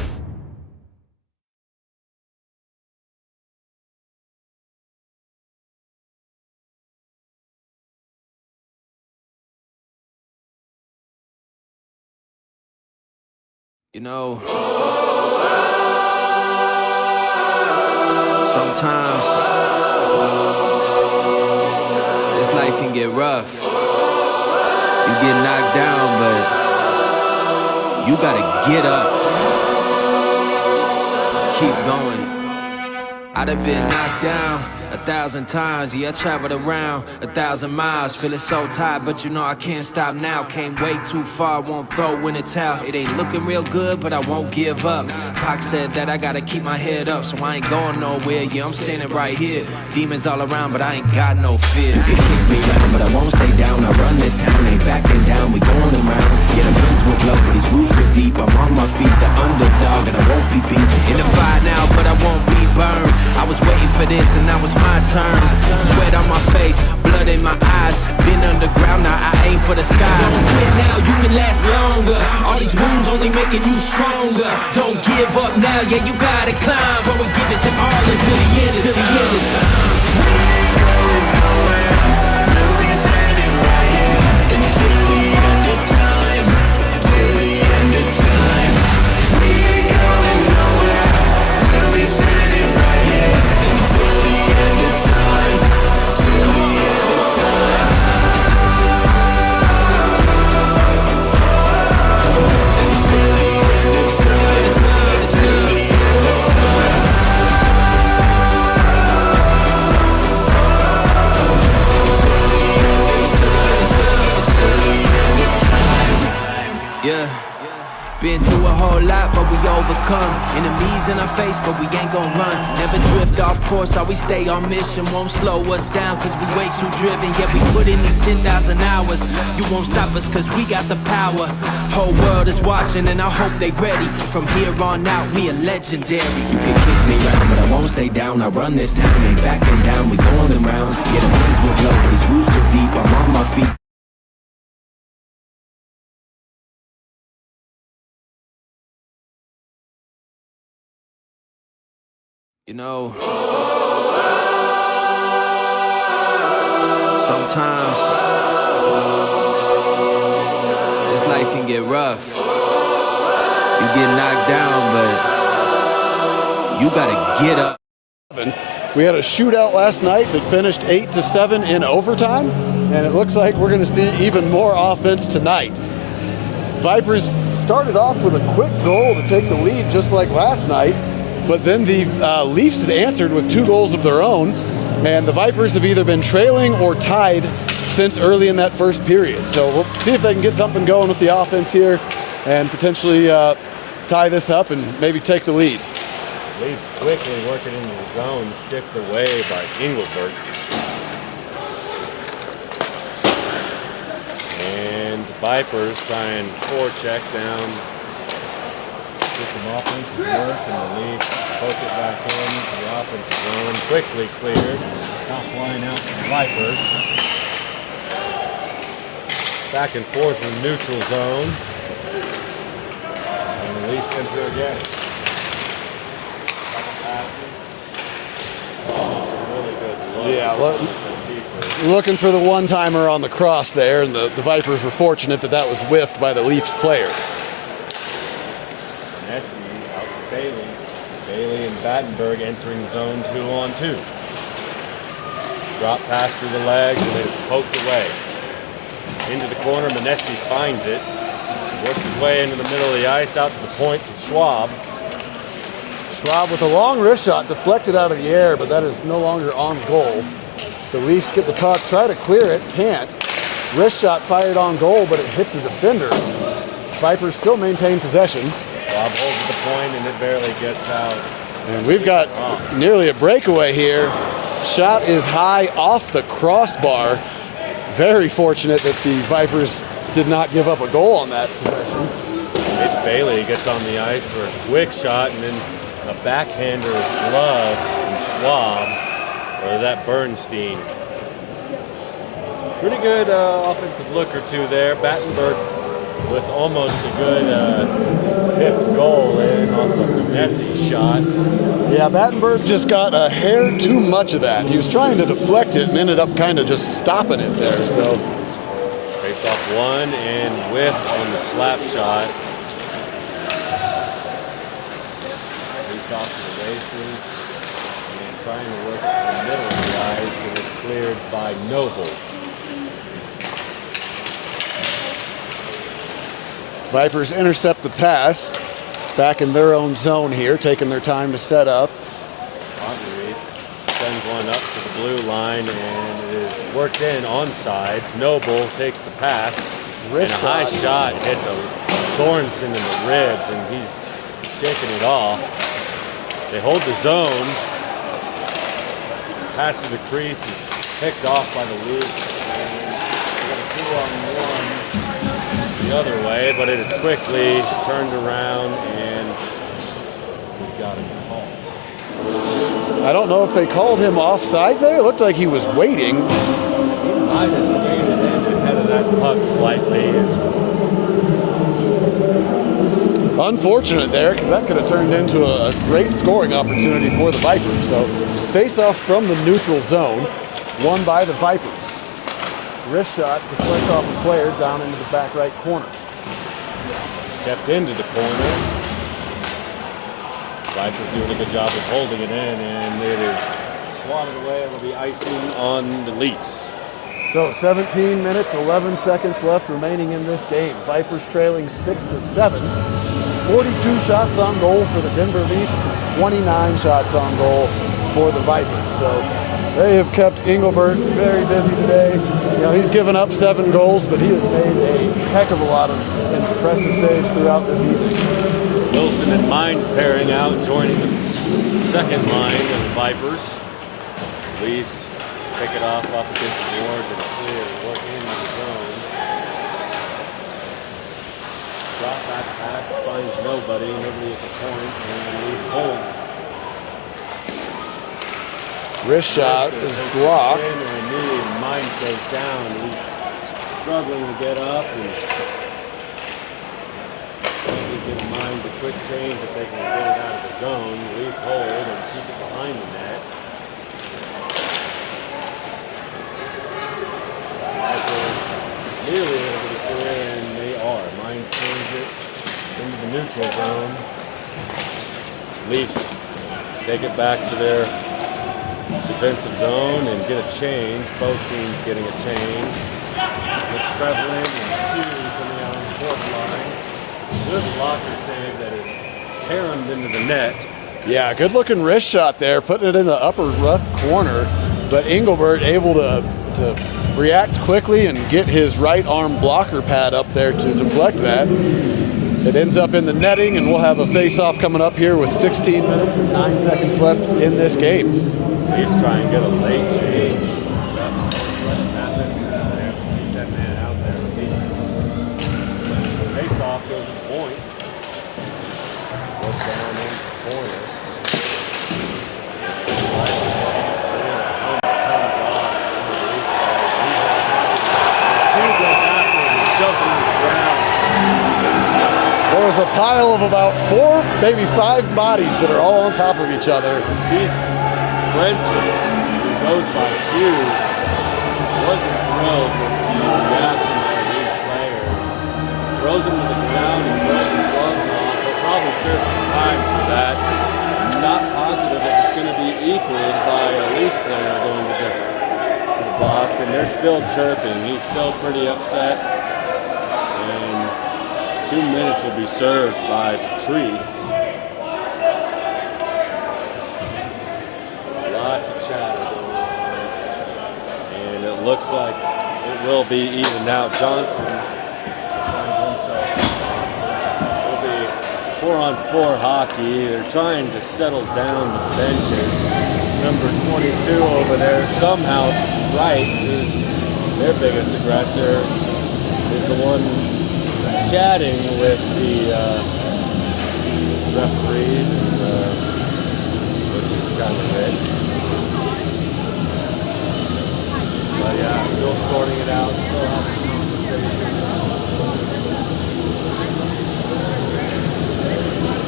You know, sometimes this life can get rough. You get knocked down, but you gotta get up. Keep going. I'd have been knocked down 1,000 times, yeah, I traveled around 1,000 miles, feeling so tired, but you know I can't stop now. Came way too far, won't throw in the towel. It ain't looking real good, but I won't give up. Pac said that I gotta keep my head up, so I ain't going nowhere. Yeah, I'm standing right here. Demons all around, but I ain't got no fear. You can kick me around, but I won't stay down. I run this town, ain't backing down. We going in rounds. Yeah, the winds will blow, but these roofs are deep. I'm on my feet, the underdog, and I won't be beat. In the fire now, but I won't be burned. I was waiting for this, and now it's my turn. Sweat on my face, blood in my eyes. Been underground, now I aim for the sky. Don't quit now, you can last longer. All these wounds only making you stronger. Don't give up now, yeah, you gotta climb. Go and give it your all until the end of time. We ain't going nowhere. We'll be standing right here until the end of time. Till the end of time. We ain't going nowhere. We'll be standing right here until the end of time. Till the end of time. Until the end of time. Till the end of time. Yeah, been through a whole lot, but we overcome. Enemies in our face, but we ain't gon' run. Never drift off course, always stay on mission. Won't slow us down, cause we way too driven. Yeah, we put in these 10,000 hours. You won't stop us, cause we got the power. Whole world is watching, and I hope they ready. From here on out, we are legendary. You can kick me round, but I won't stay down. I run this town, ain't backing down. We going in rounds. Yeah, the winds will blow, but these roofs are deep. I'm on my feet. You know, sometimes this life can get rough. You get knocked down, but you gotta get up. We had a shootout last night that finished 8-7 in overtime, and it looks like we're going to see even more offense tonight. Vipers started off with a quick goal to take the lead just like last night, but then the Leafs had answered with 2 goals of their own, and the Vipers have either been trailing or tied since early in that first period. So we'll see if they can get something going with the offense here and potentially tie this up and maybe take the lead. Leafs quickly working into the zone, sticked away by Engelbert. And the Vipers try and forecheck down, get some offensive work, and the Leafs poke it back into the offensive zone. Quickly cleared. Top line out to the Vipers. Back and forth in the neutral zone. And the Leafs enter again. Yeah, looking for the one-timer on the cross there, and the Vipers were fortunate that was whiffed by the Leafs player. Nessie out to Bailey. Bailey and Battenberg entering zone 2-on-2. Drop pass through the legs, and then it's poked away. Into the corner, Manessi finds it. Works his way into the middle of the ice, out to the point to Schwab. Schwab with a long wrist shot deflected out of the air, but that is no longer on goal. The Leafs get the puck, try to clear it, can't. Wrist shot fired on goal, but it hits a defender. Vipers still maintain possession. Schwab holds at the point, and it barely gets out. And we've got nearly a breakaway here. Shot is high off the crossbar. Very fortunate that the Vipers did not give up a goal on that possession. Mitch Bailey gets on the ice for a quick shot, and then a backhander is gloved from Schwab, or is that Bernstein? Pretty good offensive look or two there. Battenberg with almost a good tip goal in off of the Nessie shot. Yeah, Battenberg just got a hair too much of that. He was trying to deflect it and ended up kind of just stopping it there. So face off one and whiffed on the slap shot. Off to the races and trying to work it to the middle of the ice, and it's cleared by Noble. Vipers intercept the pass back in their own zone here, taking their time to set up. Augury sends one up to the blue line, and it is worked in on sides. Noble takes the pass, and a high shot hits a Sorensen in the ribs, and he's shaking it off. They hold the zone. Pass to the crease is picked off by the Leafs. They got a 2-on-1 the other way, but it is quickly turned around, and we've got a call. I don't know if they called him offsides there. It looked like he was waiting. He might have skated in ahead of that puck slightly. Unfortunate there, because that could have turned into a great scoring opportunity for the Vipers. So face-off from the neutral zone, won by the Vipers. Wrist shot deflects off a player down into the back right corner. Kept into the corner. Vipers doing a good job of holding it in, and it is swatted away. It will be icing on the Leafs. So 17 minutes, 11 seconds left remaining in this game. Vipers trailing 6-7. 42 shots on goal for the Denver Leafs to 29 shots on goal for the Vipers. So they have kept Engelbert very busy today. You know, he's given up 7 goals, but he has made a heck of a lot of impressive saves throughout this evening. Wilson and Mines pairing out, joining the second line of the Vipers. Leafs pick it off up against the boards and clear, work into the zone. Drop back pass, finds nobody at the point, and Leafs hold. Wrist shot is blocked. Mines goes down. He's struggling to get up, and trying to give Mines a quick change if they can get it out of the zone. Leafs hold and keep it behind the net. Nearly able to clear, and they are. Mines turns it into the neutral zone. Leafs take it back to their defensive zone and get a change. Both teams getting a change. With Trevlin and Hughes coming out on the fourth line. Good blocker save that is caromed into the net. Yeah, good looking wrist shot there, putting it in the upper left corner. But Engelbert able to react quickly and get his right arm blocker pad up there to deflect that. It ends up in the netting, and we'll have a face-off coming up here with 16 minutes and 9 seconds left in this game. He's trying to get a late change. Let it happen. They have to keep that man out there. Face-off goes to point. Goes down in the corner. There was a pile of about 4, maybe 5 bodies that are all on top of each other. He's Prentice, who goes by Hugh, wasn't thrilled with the reaction by these players. Throws him to the ground and throws his gloves off. He'll probably serve some time for that. I'm not positive if it's going to be equaled by a Leafs player going to the box, and they're still chirping. He's still pretty upset. 2 minutes will be served by Patrice. Lots of chatter going on. And it looks like it will be evened out. Johnson finds himself. It'll be 4-on-4 hockey. They're trying to settle down the benches. Number 22 over there, somehow Wright, who's their biggest aggressor, is the one chatting with the referees, and which is kind of rich. But yeah, still sorting it out, still having conversations.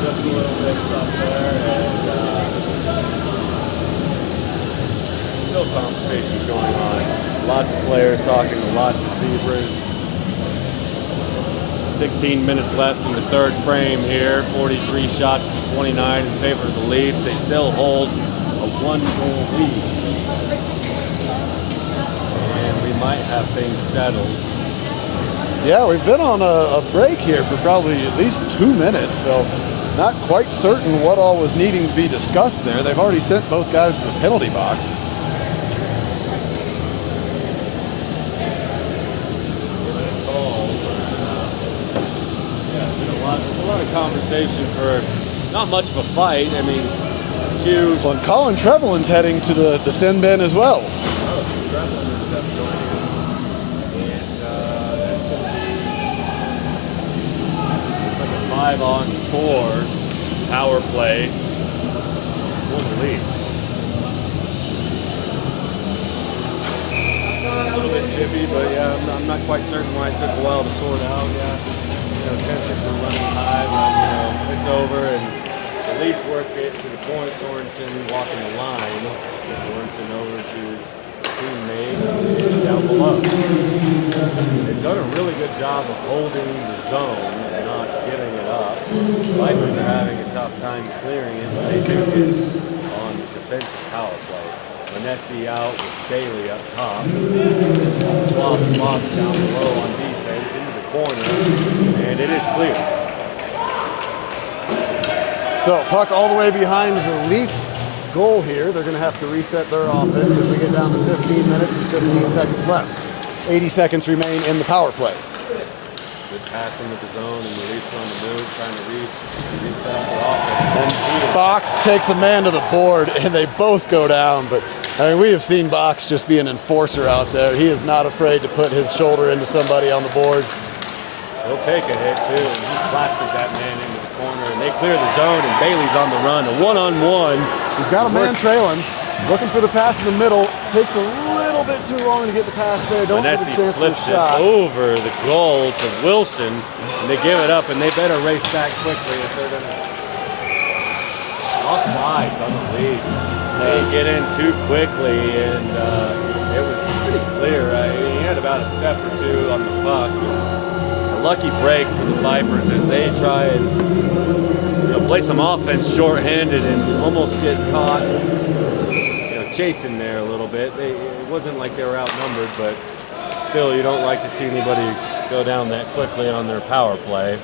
Just a little bit up there, and still conversations going on. Lots of players talking to lots of Zebras. 16 minutes left in the third frame here. 43 shots to 29 in favor of the Leafs. They still hold a 1-goal lead. And we might have things settled. Yeah, we've been on a break here for probably at least 2 minutes, so not quite certain what all was needing to be discussed there. They've already sent both guys to the penalty box. Conversation for not much of a fight. I mean, Hughes. Well, and Colin Trevelyan's heading to the sin bin as well. Oh, so Trevelyan ended up joining him. And that's going to be it's like a 5-on-4 power play for the Leafs. A little bit chippy, but yeah, I'm not quite certain why it took a while to sort out. Yeah. Tensions were running high, but it's over, and the Leafs work it to the point. Sorensen walking the line. Sorensen over to his teammate down below. They've done a really good job of holding the zone and not giving it up. Vipers are having a tough time clearing it, but they do get on the defensive power play. Vanessi out with Bailey up top. Schwab and Fox down below on defense into the corner, and it is clear. So puck all the way behind the Leafs goal here. They're going to have to reset their offense as we get down to 15 minutes and 15 seconds left. 80 seconds remain in the power play. Good pass into the zone, and the Leafs on the move, trying to reset their offense. And Box takes a man to the board, and they both go down. But I mean, we have seen Box just be an enforcer out there. He is not afraid to put his shoulder into somebody on the boards. He'll take a hit too, and he blasted that man into the corner, and they clear the zone, and Bailey's on the run. A one-on-one. He's got a man trailing, looking for the pass in the middle. Takes a little bit too long to get the pass there. Don't get a chance for a shot. Over the goal to Wilson, and they give it up, and they better race back quickly if they're going to. Offsides on the Leafs. They get in too quickly, and it was pretty clear. He had about a step or two on the puck. A lucky break for the Vipers as they try and play some offense shorthanded and almost get caught. of chasing there a little bit. It wasn't like they were outnumbered, but still, you don't like to see anybody go down that quickly on their power play.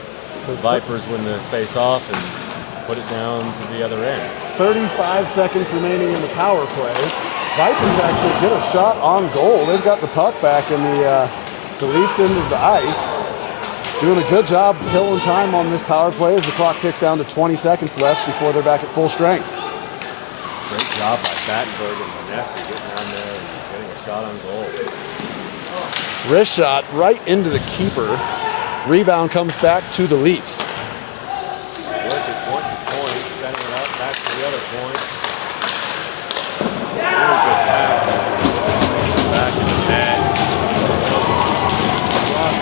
So Vipers win the face-off and put it down to the other end. 35 seconds remaining in the power play. Vipers actually get a shot on goal. They've got the puck back in the Leafs end of the ice. Doing a good job killing time on this power play as the clock ticks down to 20 seconds left before they're back at full strength. Great job by Battenberg and Vanessa getting down there and getting a shot on goal. Wrist shot right into the keeper. Rebound comes back to the Leafs. Work it point to point, setting it up back to the other point. Really good passes. Back in the net. Across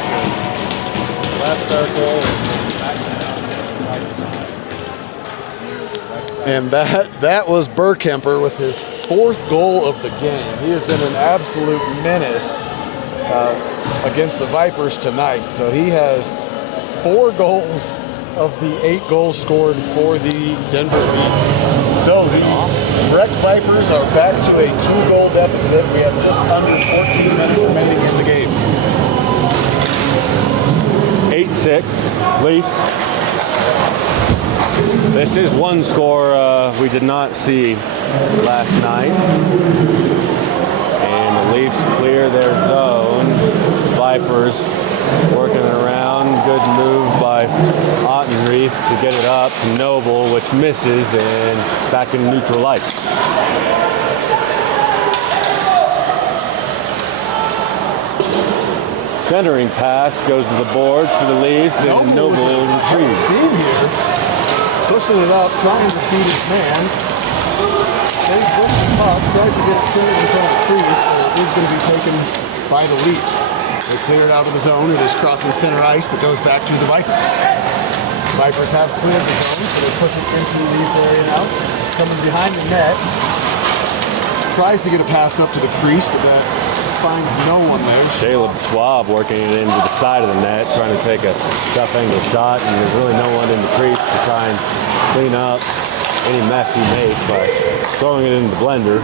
the left circle and back down to the right side. And that was Burkemper with his 4th goal of the game. He has been an absolute menace against the Vipers tonight. So he has 4 goals of the 8 goals scored for the Denver Leafs. So the Breck Vipers are back to a 2-goal deficit. We have just under 14 minutes remaining in the game. 8-6 Leafs. This is one score we did not see last night. And the Leafs clear their zone. Vipers working around. Good move by Ottenreef to get it up to Noble, which misses, and back in neutral ice. Centering pass goes to the boards for the Leafs, and Noble retrieves. Steam here, pushing it up, trying to beat his man. Stays with the puck, tries to get it centered in front of the crease, but it is going to be taken by the Leafs. They clear it out of the zone. It is crossing center ice, but goes back to the Vipers. Vipers have cleared the zone, so they push it into the Leafs area now. Coming behind the net. Tries to get a pass up to the crease, but that finds no one there. Caleb Schwab working it into the side of the net, trying to take a tough angle shot, and there's really no one in the crease to try and clean up any mess he makes by throwing it in the blender.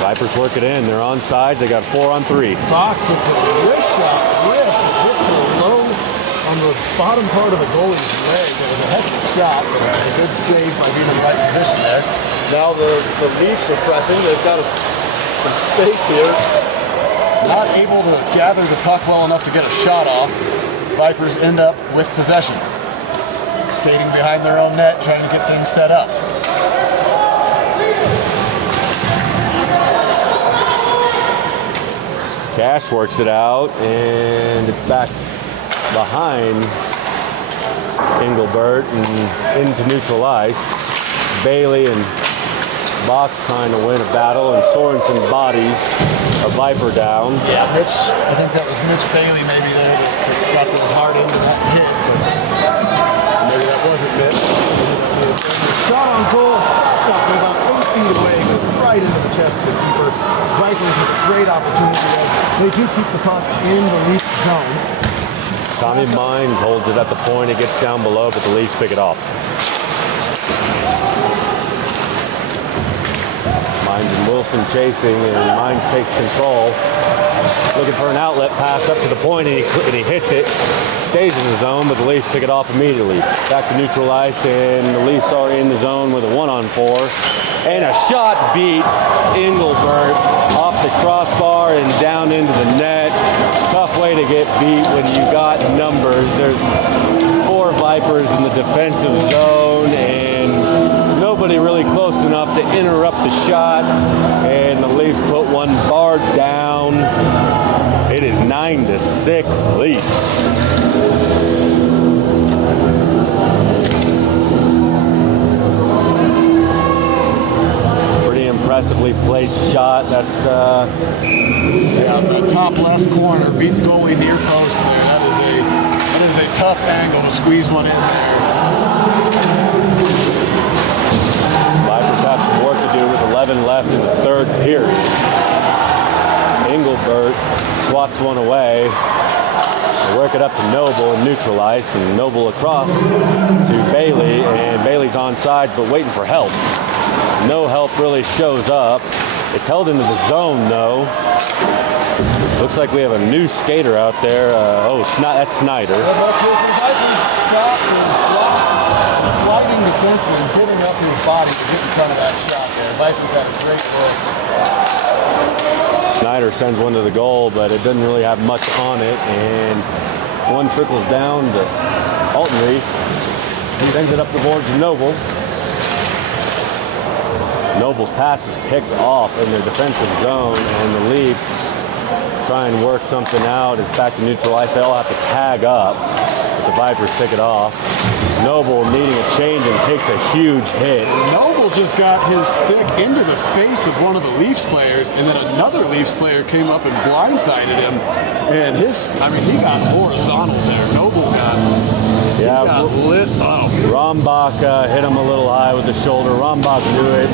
Vipers work it in. They're on sides. They got 4 on 3. Box with the wrist shot. Hits the low on the bottom part of the goalie's leg. It was a heck of a shot, but it was a good save by being in the right position there. Now the Leafs are pressing. They've got some space here. Not able to gather the puck well enough to get a shot off. Vipers end up with possession. Skating behind their own net, trying to get things set up. Cash works it out, and it's back behind Engelbert and into neutral ice. Bailey and Box trying to win a battle, and Sorensen bodies a Viper down. Yeah, Mitch, I think that was Mitch Bailey maybe there that got the hard end of that hit, but maybe that wasn't Mitch. Shot on goal, stops off from about 8 feet away, goes right into the chest of the keeper. Vipers with a great opportunity there. They do keep the puck in the Leaf zone. Tommy Mines holds it at the point. It gets down below, but the Leafs pick it off. Mines and Wilson chasing, and Mines takes control. Looking for an outlet pass up to the point, and he hits it. Stays in the zone, but the Leafs pick it off immediately. Back to neutral ice, and the Leafs are in the zone with a 1-on-4. And a shot beats Engelbert off the crossbar and down into the net. Tough way to get beat when you got numbers. There's 4 Vipers in the defensive zone, and nobody really close enough to interrupt the shot. And the Leafs put one bar down. It is 9-6 Leafs. Impressively placed shot. That's the top left corner. Beat the goalie near post there. That is a tough angle to squeeze one in there. Vipers have some work to do with 11 left in the 3rd period. Engelbert swats one away. They work it up to Noble in neutral ice, and Noble across to Bailey, and Bailey's on sides, but waiting for help. No help really shows up. It's held into the zone, though. Looks like we have a new skater out there. That's Snyder. Sliding defenseman, giving up his body to get in front of that shot there. Vipers had a great look. Snyder sends one to the goal, but it doesn't really have much on it, and one trickles down to Altenreith. He sends it up the boards to Noble. Noble's pass is picked off in their defensive zone, and the Leafs try and work something out. It's back to neutral ice. They all have to tag up, but the Vipers pick it off. Noble needing a change and takes a huge hit. Noble just got his stick into the face of one of the Leafs players, and then another Leafs player came up and blindsided him. And he got horizontal there. Noble got lit up. Rombach hit him a little high with the shoulder. Rombach knew it.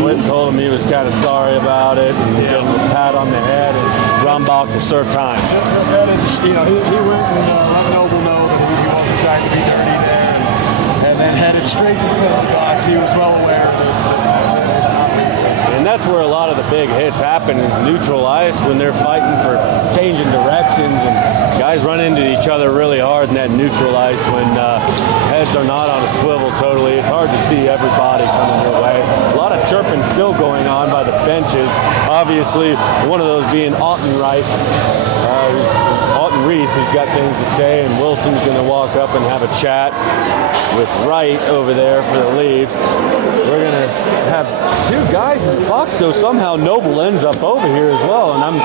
Clinton told him he was kind of sorry about it and gave him a pat on the head. And Rombach to serve time. Just headed, he went and let Noble know that he wasn't trying to be dirty there, and then headed straight to the middle box. He was well aware that it was not legal. And that's where a lot of the big hits happen, is neutral ice, when they're fighting for changing directions, and guys run into each other really hard in that neutral ice when heads are not on a swivel totally. It's hard to see everybody coming your way. A lot of chirping still going on by the benches. Obviously, one of those being Altenreith, who's got things to say, and Wilson's going to walk up and have a chat with Wright over there for the Leafs. We're going to have two guys in the box, so somehow Noble ends up over here as well, and I'm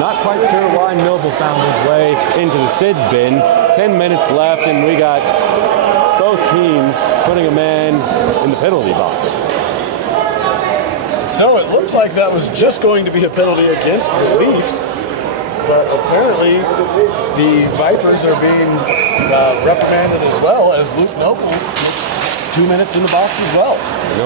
not quite sure why Noble found his way into the Sid bin. 10 minutes left, and we got both teams putting a man in the penalty box. So it looked like that was just going to be a penalty against the Leafs, but apparently the Vipers are being reprimanded as well, as Luke Noble gets 2 minutes in the box as well.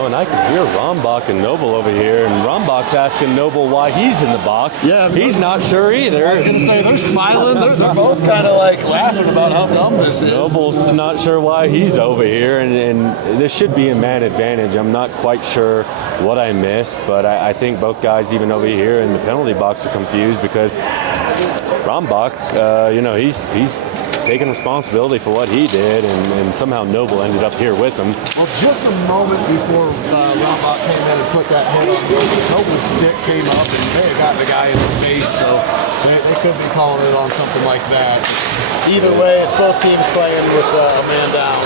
And I can hear Rombach and Noble over here, and Rombach's asking Noble why he's in the box. Yeah, he's not sure either. I was going to say, they're smiling. They're both kind of like laughing about how dumb this is. Noble's not sure why he's over here, and this should be a man advantage. I'm not quite sure what I missed, but I think both guys, even over here in the penalty box, are confused because Rombach, he's taking responsibility for what he did, and somehow Noble ended up here with him. Well, just a moment before Rombach came in and put that hit on Noble, Noble's stick came up and may have gotten the guy in the face, so they could be calling it on something like that. Either way, it's both teams playing with a man down.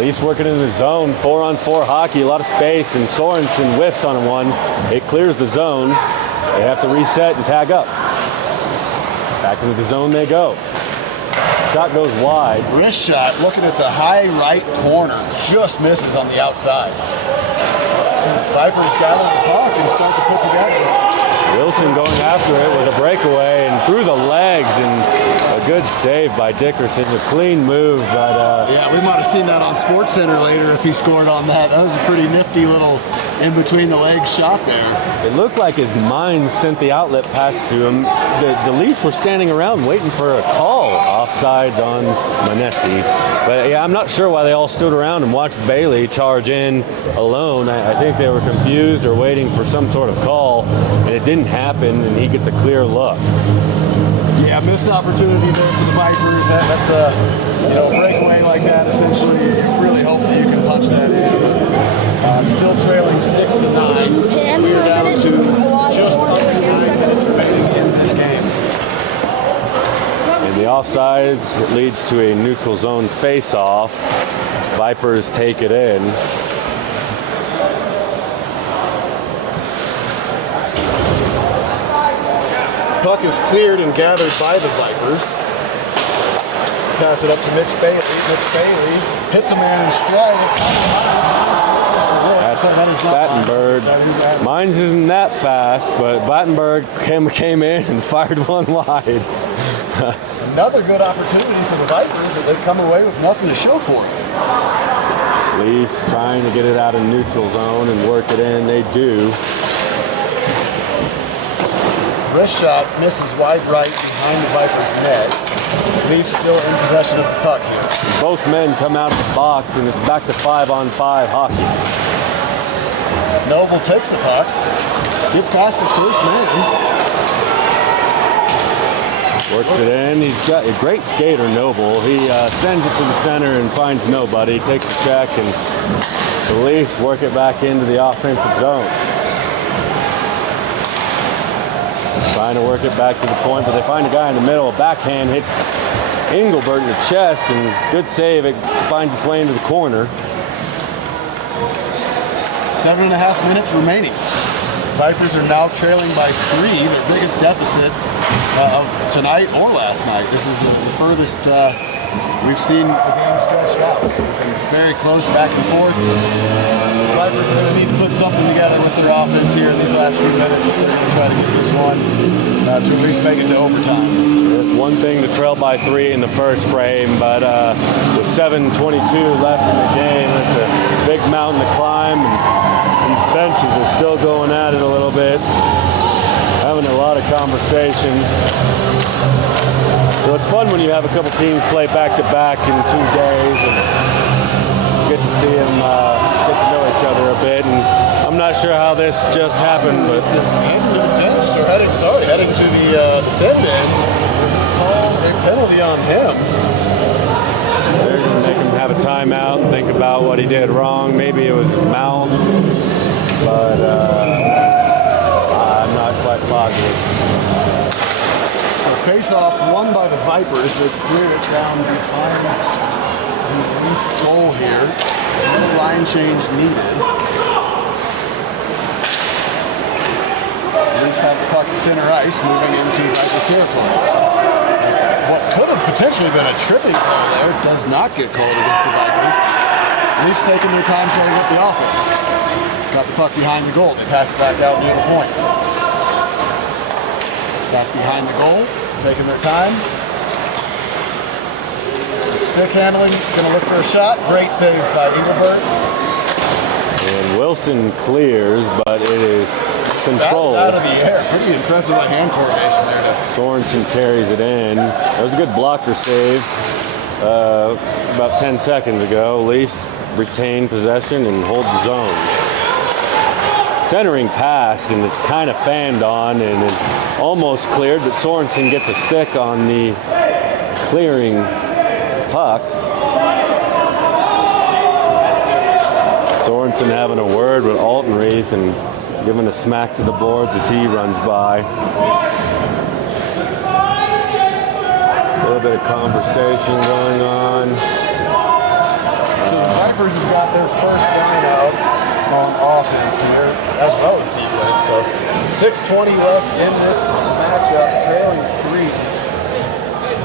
Leafs working in the zone, 4-on-4 hockey, a lot of space, and Sorensen whiffs on one. It clears the zone. They have to reset and tag up. Back into the zone they go. Shot goes wide. Wrist shot, looking at the high right corner, just misses on the outside. Vipers gather the puck and start to put together. Wilson going after it with a breakaway and through the legs, and a good save by Dickerson. A clean move, but yeah, we might have seen that on SportsCenter later if he scored on that. That was a pretty nifty little in between the legs shot there. It looked like his mind sent the outlet pass to him. The Leafs were standing around waiting for a call offsides on Manesi. But yeah, I'm not sure why they all stood around and watched Bailey charge in alone. I think they were confused or waiting for some sort of call, and it didn't happen, and he gets a clear look. Yeah, missed opportunity there for the Vipers. That's a breakaway like that. Essentially, you really hope that you can punch that in. Still trailing 6-9. We are down to just under 9 minutes remaining in this game. And the offsides leads to a neutral zone face-off. Vipers take it in. Puck is cleared and gathered by the Vipers. Pass it up to Mitch Bailey. Mitch Bailey hits a man in stride. That's Battenberg. Mines isn't that fast, but Battenberg came in and fired one wide. Another good opportunity for the Vipers that they come away with nothing to show for it. Leafs trying to get it out of neutral zone and work it in. They do. Wrist shot misses wide right behind the Vipers' net. Leafs still in possession of the puck here. Both men come out of the box, and it's back to 5-on-5 hockey. Noble takes the puck, gets past his first man. Works it in. He's got a great skater, Noble. He sends it to the center and finds nobody. Takes a check, and the Leafs work it back into the offensive zone. Trying to work it back to the point, but they find a guy in the middle. A backhand hits Engelbert in the chest, and good save. It finds its way into the corner. 7.5 minutes remaining. Vipers are now trailing by 3, their biggest deficit of tonight or last night. This is the furthest we've seen the game stretched out. It's been very close back and forth. The Vipers are going to need to put something together with their offense here in these last few minutes if they're going to try to get this one to at least make it to overtime. It's one thing to trail by 3 in the first frame, but with 7:22 left in the game, it's a big mountain to climb, and these benches are still going at it a little bit, having a lot of conversation. So it's fun when you have a couple teams play back-to-back in 2 days, and get to see them get to know each other a bit. And I'm not sure how this just happened, but this heading to the bench, so heading to the send-in, call a penalty on him. they're going to make him have a timeout and think about what he did wrong. Maybe it was his mouth, but I'm not quite positive. So face-off won by the Vipers. They cleared it down behind the Leafs goal here. No line change needed. Leafs have the puck at center ice, moving into Vipers territory. What could have potentially been a tripping call there does not get called against the Vipers. Leafs taking their time setting up the offense. Got the puck behind the goal. They pass it back out near the point. Back behind the goal, taking their time. Some stick handling, gonna look for a shot. Great save by Engelbert. And Wilson clears, but it is controlled. Out of the air. Pretty impressive hand coordination there. Sorensen carries it in. That was a good blocker save about 10 seconds ago. Leafs retain possession and hold the zone. Centering pass, and it's kind of fanned on, and it almost cleared, but Sorensen gets a stick on the clearing puck. Sorensen having a word with Altenreith and giving a smack to the boards as he runs by. A little bit of conversation going on. So the Vipers have got their first line out on offense here, as well as defense. So 6:20 left in this matchup, trailing 3.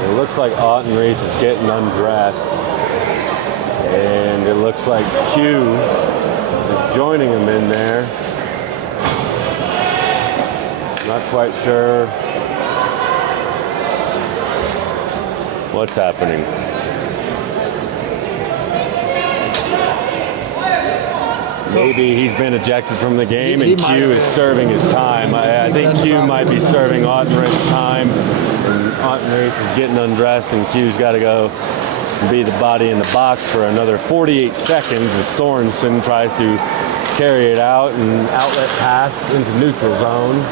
It looks like Altenreith is getting undressed. And it looks like Q is joining him in there. Not quite sure what's happening. Maybe he's been ejected from the game and Q is serving his time. I think Q might be serving Altenreith's time, and Altenreith is getting undressed, and Q's got to go be the body in the box for another 48 seconds as Sorensen tries to carry it out and outlet pass into neutral zone.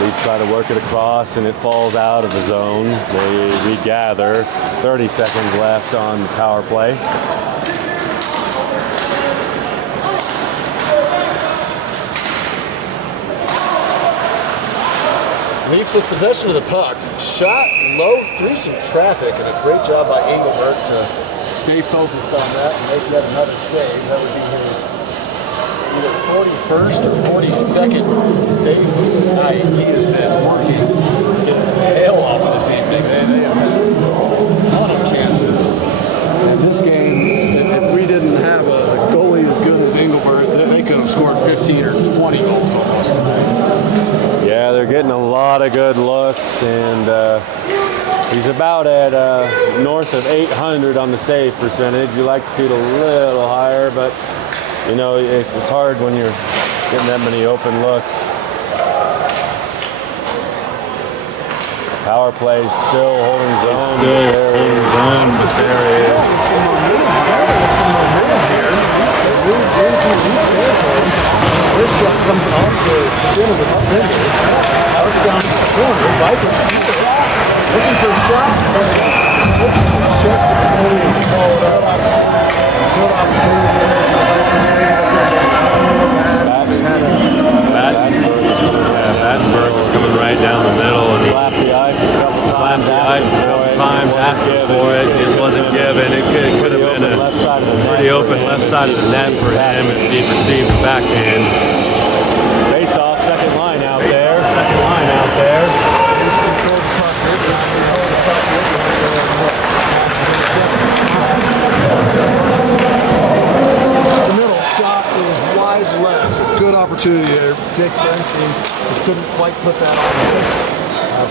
Leafs try to work it across, and it falls out of the zone. They regather. 30 seconds left on the power play. Leafs with possession of the puck. Shot low through some traffic, and a great job by Engelbert to stay focused on that and make yet another save. That would be his either 41st or 42nd save of the night. He has been working his tail off this evening. They have had a ton of chances. In this game, if we didn't have a goalie as good as Engelbert, they could have scored 15 or 20 goals almost tonight. Yeah, they're getting a lot of good looks, and he's about at north of 800 on the save percentage. You like to see it a little higher, but you know, it's hard when you're getting that many open looks. Power play still holding zone. Still holding zone, but there is some momentum here. This shot comes off the fin of the tender. Out down the corner. Vipers looking for a shot. Just the goalie and followed up. Good opportunity. Battenberg was coming right down the middle and slapped the ice a couple times. Asking for it. It wasn't given. It could have been a pretty open left side of the net for him if he'd received the backhand. Face off, second line out there. The middle shot is wide left. A good opportunity there. Jake Bernstein just couldn't quite put that on.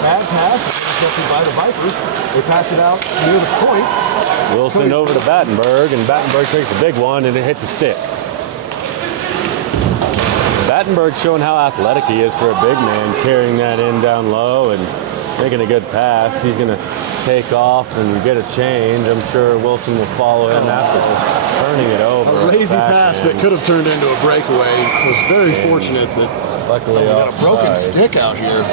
Bad pass. Intercepted by the Vipers. They pass it out near the point. Wilson over to Battenberg, and Battenberg takes a big one, and it hits a stick. Battenberg showing how athletic he is for a big man, carrying that in down low and making a good pass. He's going to take off and get a change. I'm sure Wilson will follow him after turning it over. A lazy pass that could have turned into a breakaway. Was very fortunate that luckily we got a broken stick out here.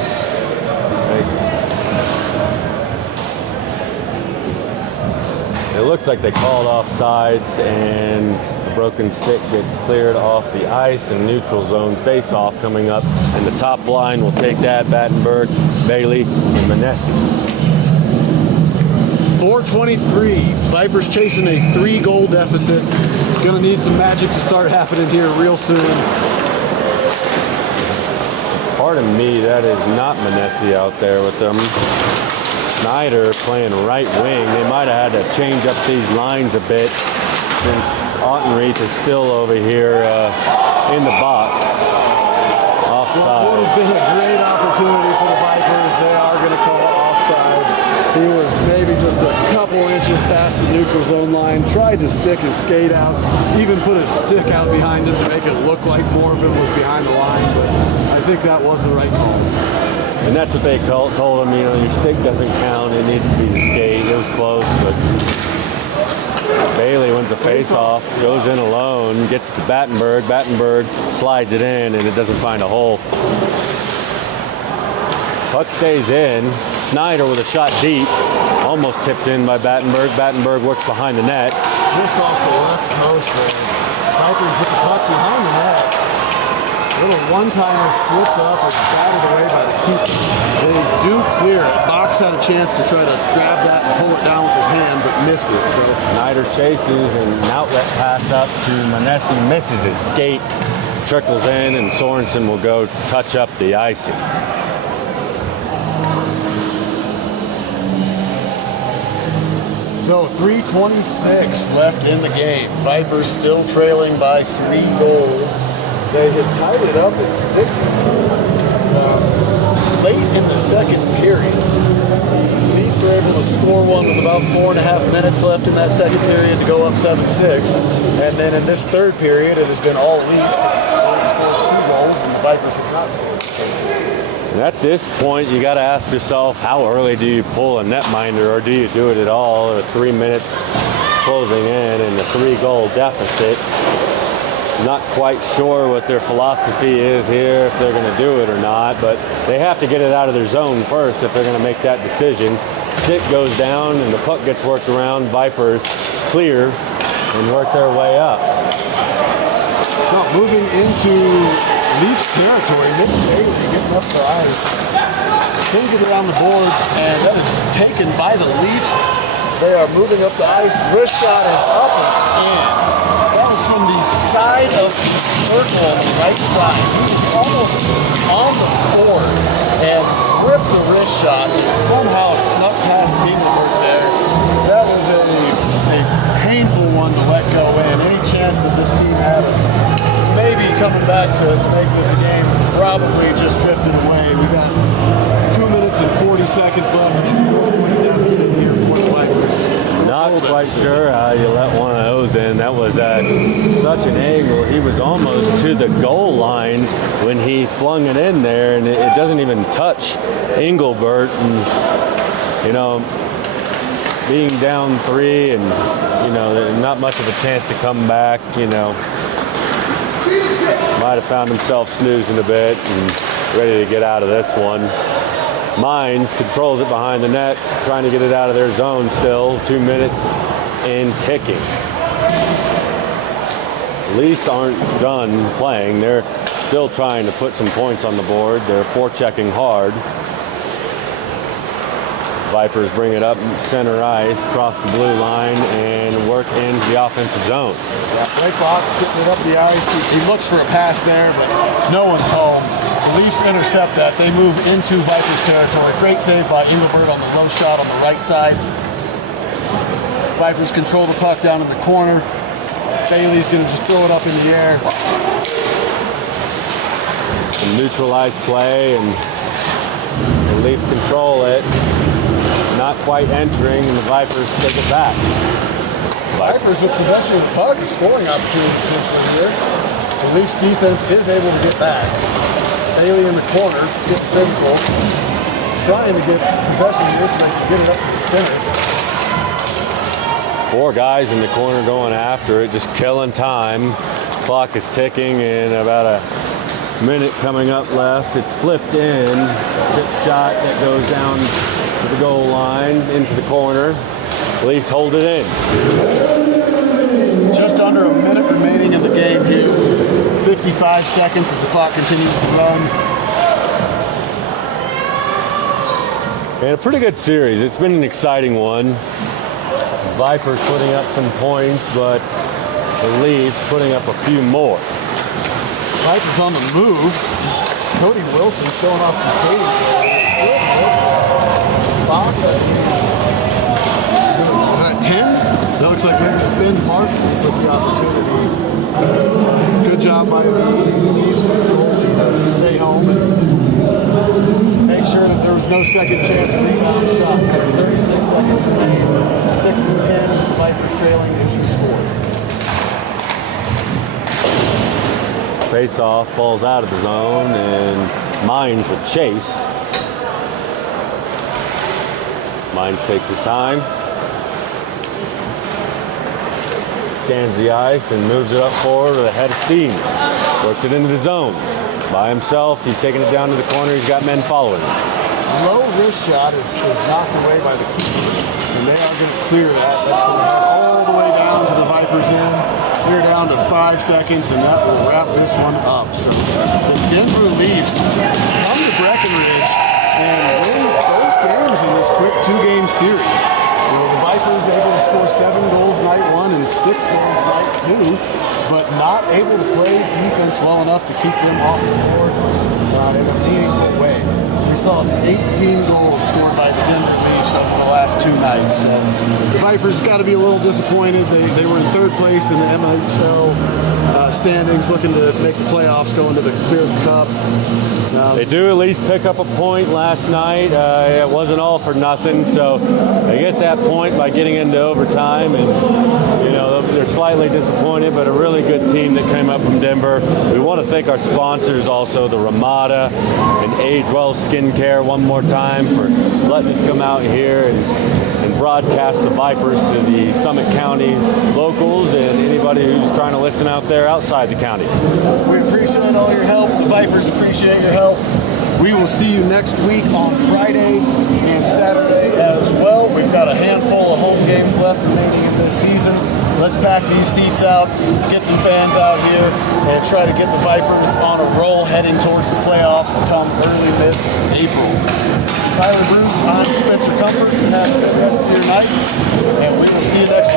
It looks like they called offsides, and the broken stick gets cleared off the ice, and neutral zone face-off coming up, and the top line will take that. Battenberg, Bailey, and Manesi. 4:23. Vipers chasing a 3-goal deficit. Gonna need some magic to start happening here real soon. Pardon me, that is not Manesi out there with them. Snyder playing right wing. They might have had to change up these lines a bit since Ottenreith is still over here in the box. Offside. What would have been a great opportunity for the Vipers. They are going to call offsides. He was maybe just a couple inches past the neutral zone line. Tried to stick his skate out. Even put his stick out behind him to make it look like more of him was behind the line. But I think that was the right call. And that's what they told him, you know, your stick doesn't count, it needs to be the skate. It was close, but Bailey wins the face-off, goes in alone, gets to Battenberg. Battenberg slides it in, and it doesn't find a hole. Puck stays in. Snyder with a shot deep, almost tipped in by Battenberg. Battenberg works behind the net. Just off the left post there. Vipers with the puck behind the net. Little one-timer flipped up and batted away by the keeper. They do clear it. Box had a chance to try to grab that and pull it down with his hand, but missed it. So Snyder chases, and an outlet pass up to Manesi, misses his skate, trickles in, and Sorensen will go touch up the icing. So 3:26 left in the game. Vipers still trailing by 3 goals. They had tied it up at 6 late in the second period. The Leafs were able to score one with about 4.5 minutes left in that second period to go up 7-6. And then in this third period, it has been all Leafs. They've scored 2 goals, and the Vipers have not scored. And at this point, you got to ask yourself, how early do you pull a netminder, or do you do it at all? Or 3 minutes closing in and a 3-goal deficit. Not quite sure what their philosophy is here, if they're going to do it or not, but they have to get it out of their zone first if they're going to make that decision. Stick goes down and the puck gets worked around. Vipers clear and work their way up. So moving into Leafs territory, Mitch Bailey getting up the ice. Swings it around the boards, and that is taken by the Leafs. They are moving up the ice. Wrist shot is up and in. That was from the side of the circle on the right side. He was almost on the board and ripped a wrist shot. It somehow snuck past Engelberg there. That was a painful one to let go in. Any chance that this team had of maybe coming back to make this a game probably just drifted away. We got 2 minutes and 40 seconds left. 4-point deficit here for the Vipers. Not quite sure how you let one of those in. That was at such an angle. He was almost to the goal line when he flung it in there, and it doesn't even touch Engelbert. And, you know, being down 3 and, you know, not much of a chance to come back, you know, might have found himself snoozing a bit and ready to get out of this one. Mines controls it behind the net, trying to get it out of their zone still. 2 minutes and ticking. Leafs aren't done playing. They're still trying to put some points on the board. They're forechecking hard. Vipers bring it up center ice, cross the blue line, and work into the offensive zone. Yeah, Breck getting it up the ice. He looks for a pass there, but no one's home. The Leafs intercept that. They move into Vipers territory. Great save by Engelbert on the low shot on the right side. Vipers control the puck down in the corner. Bailey's going to just throw it up in the air. Some neutralized play, and the Leafs control it. Not quite entering, and the Vipers take it back. Vipers with possession of the puck, a scoring opportunity potentially here. The Leafs defense is able to get back. Bailey in the corner, getting physical, trying to get possession here so they can get it up to the center. 4 guys in the corner going after it, just killing time. Clock is ticking, and about a minute coming up left. It's flipped in. Tip shot that goes down to the goal line, into the corner. Leafs hold it in. Just under a minute remaining in the game here. 55 seconds as the clock continues to run. And a pretty good series. It's been an exciting one. Vipers putting up some points, but the Leafs putting up a few more. Vipers on the move. Cody Wilson showing off some skating. Box. Is that 10? That looks like maybe it's Ben Martin with the opportunity. Good job by the Leafs to stay home and make sure that there was no second chance rebound shot. 36 seconds remaining. 6-10. Vipers trailing and scored. Face-off falls out of the zone, and Mines will chase. Mines takes his time, scans the ice, and moves it up forward with a head of steam. Works it into the zone. By himself, he's taking it down to the corner. He's got men following. Low wrist shot is knocked away by the keeper, and they are going to clear that. That's going to head all the way down to the Vipers end. We're down to 5 seconds, and that will wrap this one up. So the Denver Leafs come to Breckenridge and win both games in this quick 2-game series. You know, the Vipers able to score 7 goals night 1 and 6 goals night 2, but not able to play defense well enough to keep them off the board in a meaningful way. We saw 18 goals scored by the Denver Leafs over the last 2 nights. The Vipers got to be a little disappointed. They were in 3rd place in the MHL standings, looking to make the playoffs, go into the Clear Cup. They do at least pick up a point last night. It wasn't all for nothing, so they get that point by getting into overtime, and you know they're slightly disappointed, but a really good team that came up from Denver. We want to thank our sponsors also, the Ramada and Age Well Skincare, one more time for letting us come out here and broadcast the Vipers to the Summit County locals and anybody who's trying to listen out there outside the county. We appreciate all your help. The Vipers appreciate your help. We will see you next week on Friday and Saturday as well. We've got a handful of home games left remaining in this season. Let's back these seats out, get some fans out here, and try to get the Vipers on a roll heading towards the playoffs come early mid-April. Tyler Bruce, I'm Spencer Comfort. Have a good rest of your night, and we will see you next week.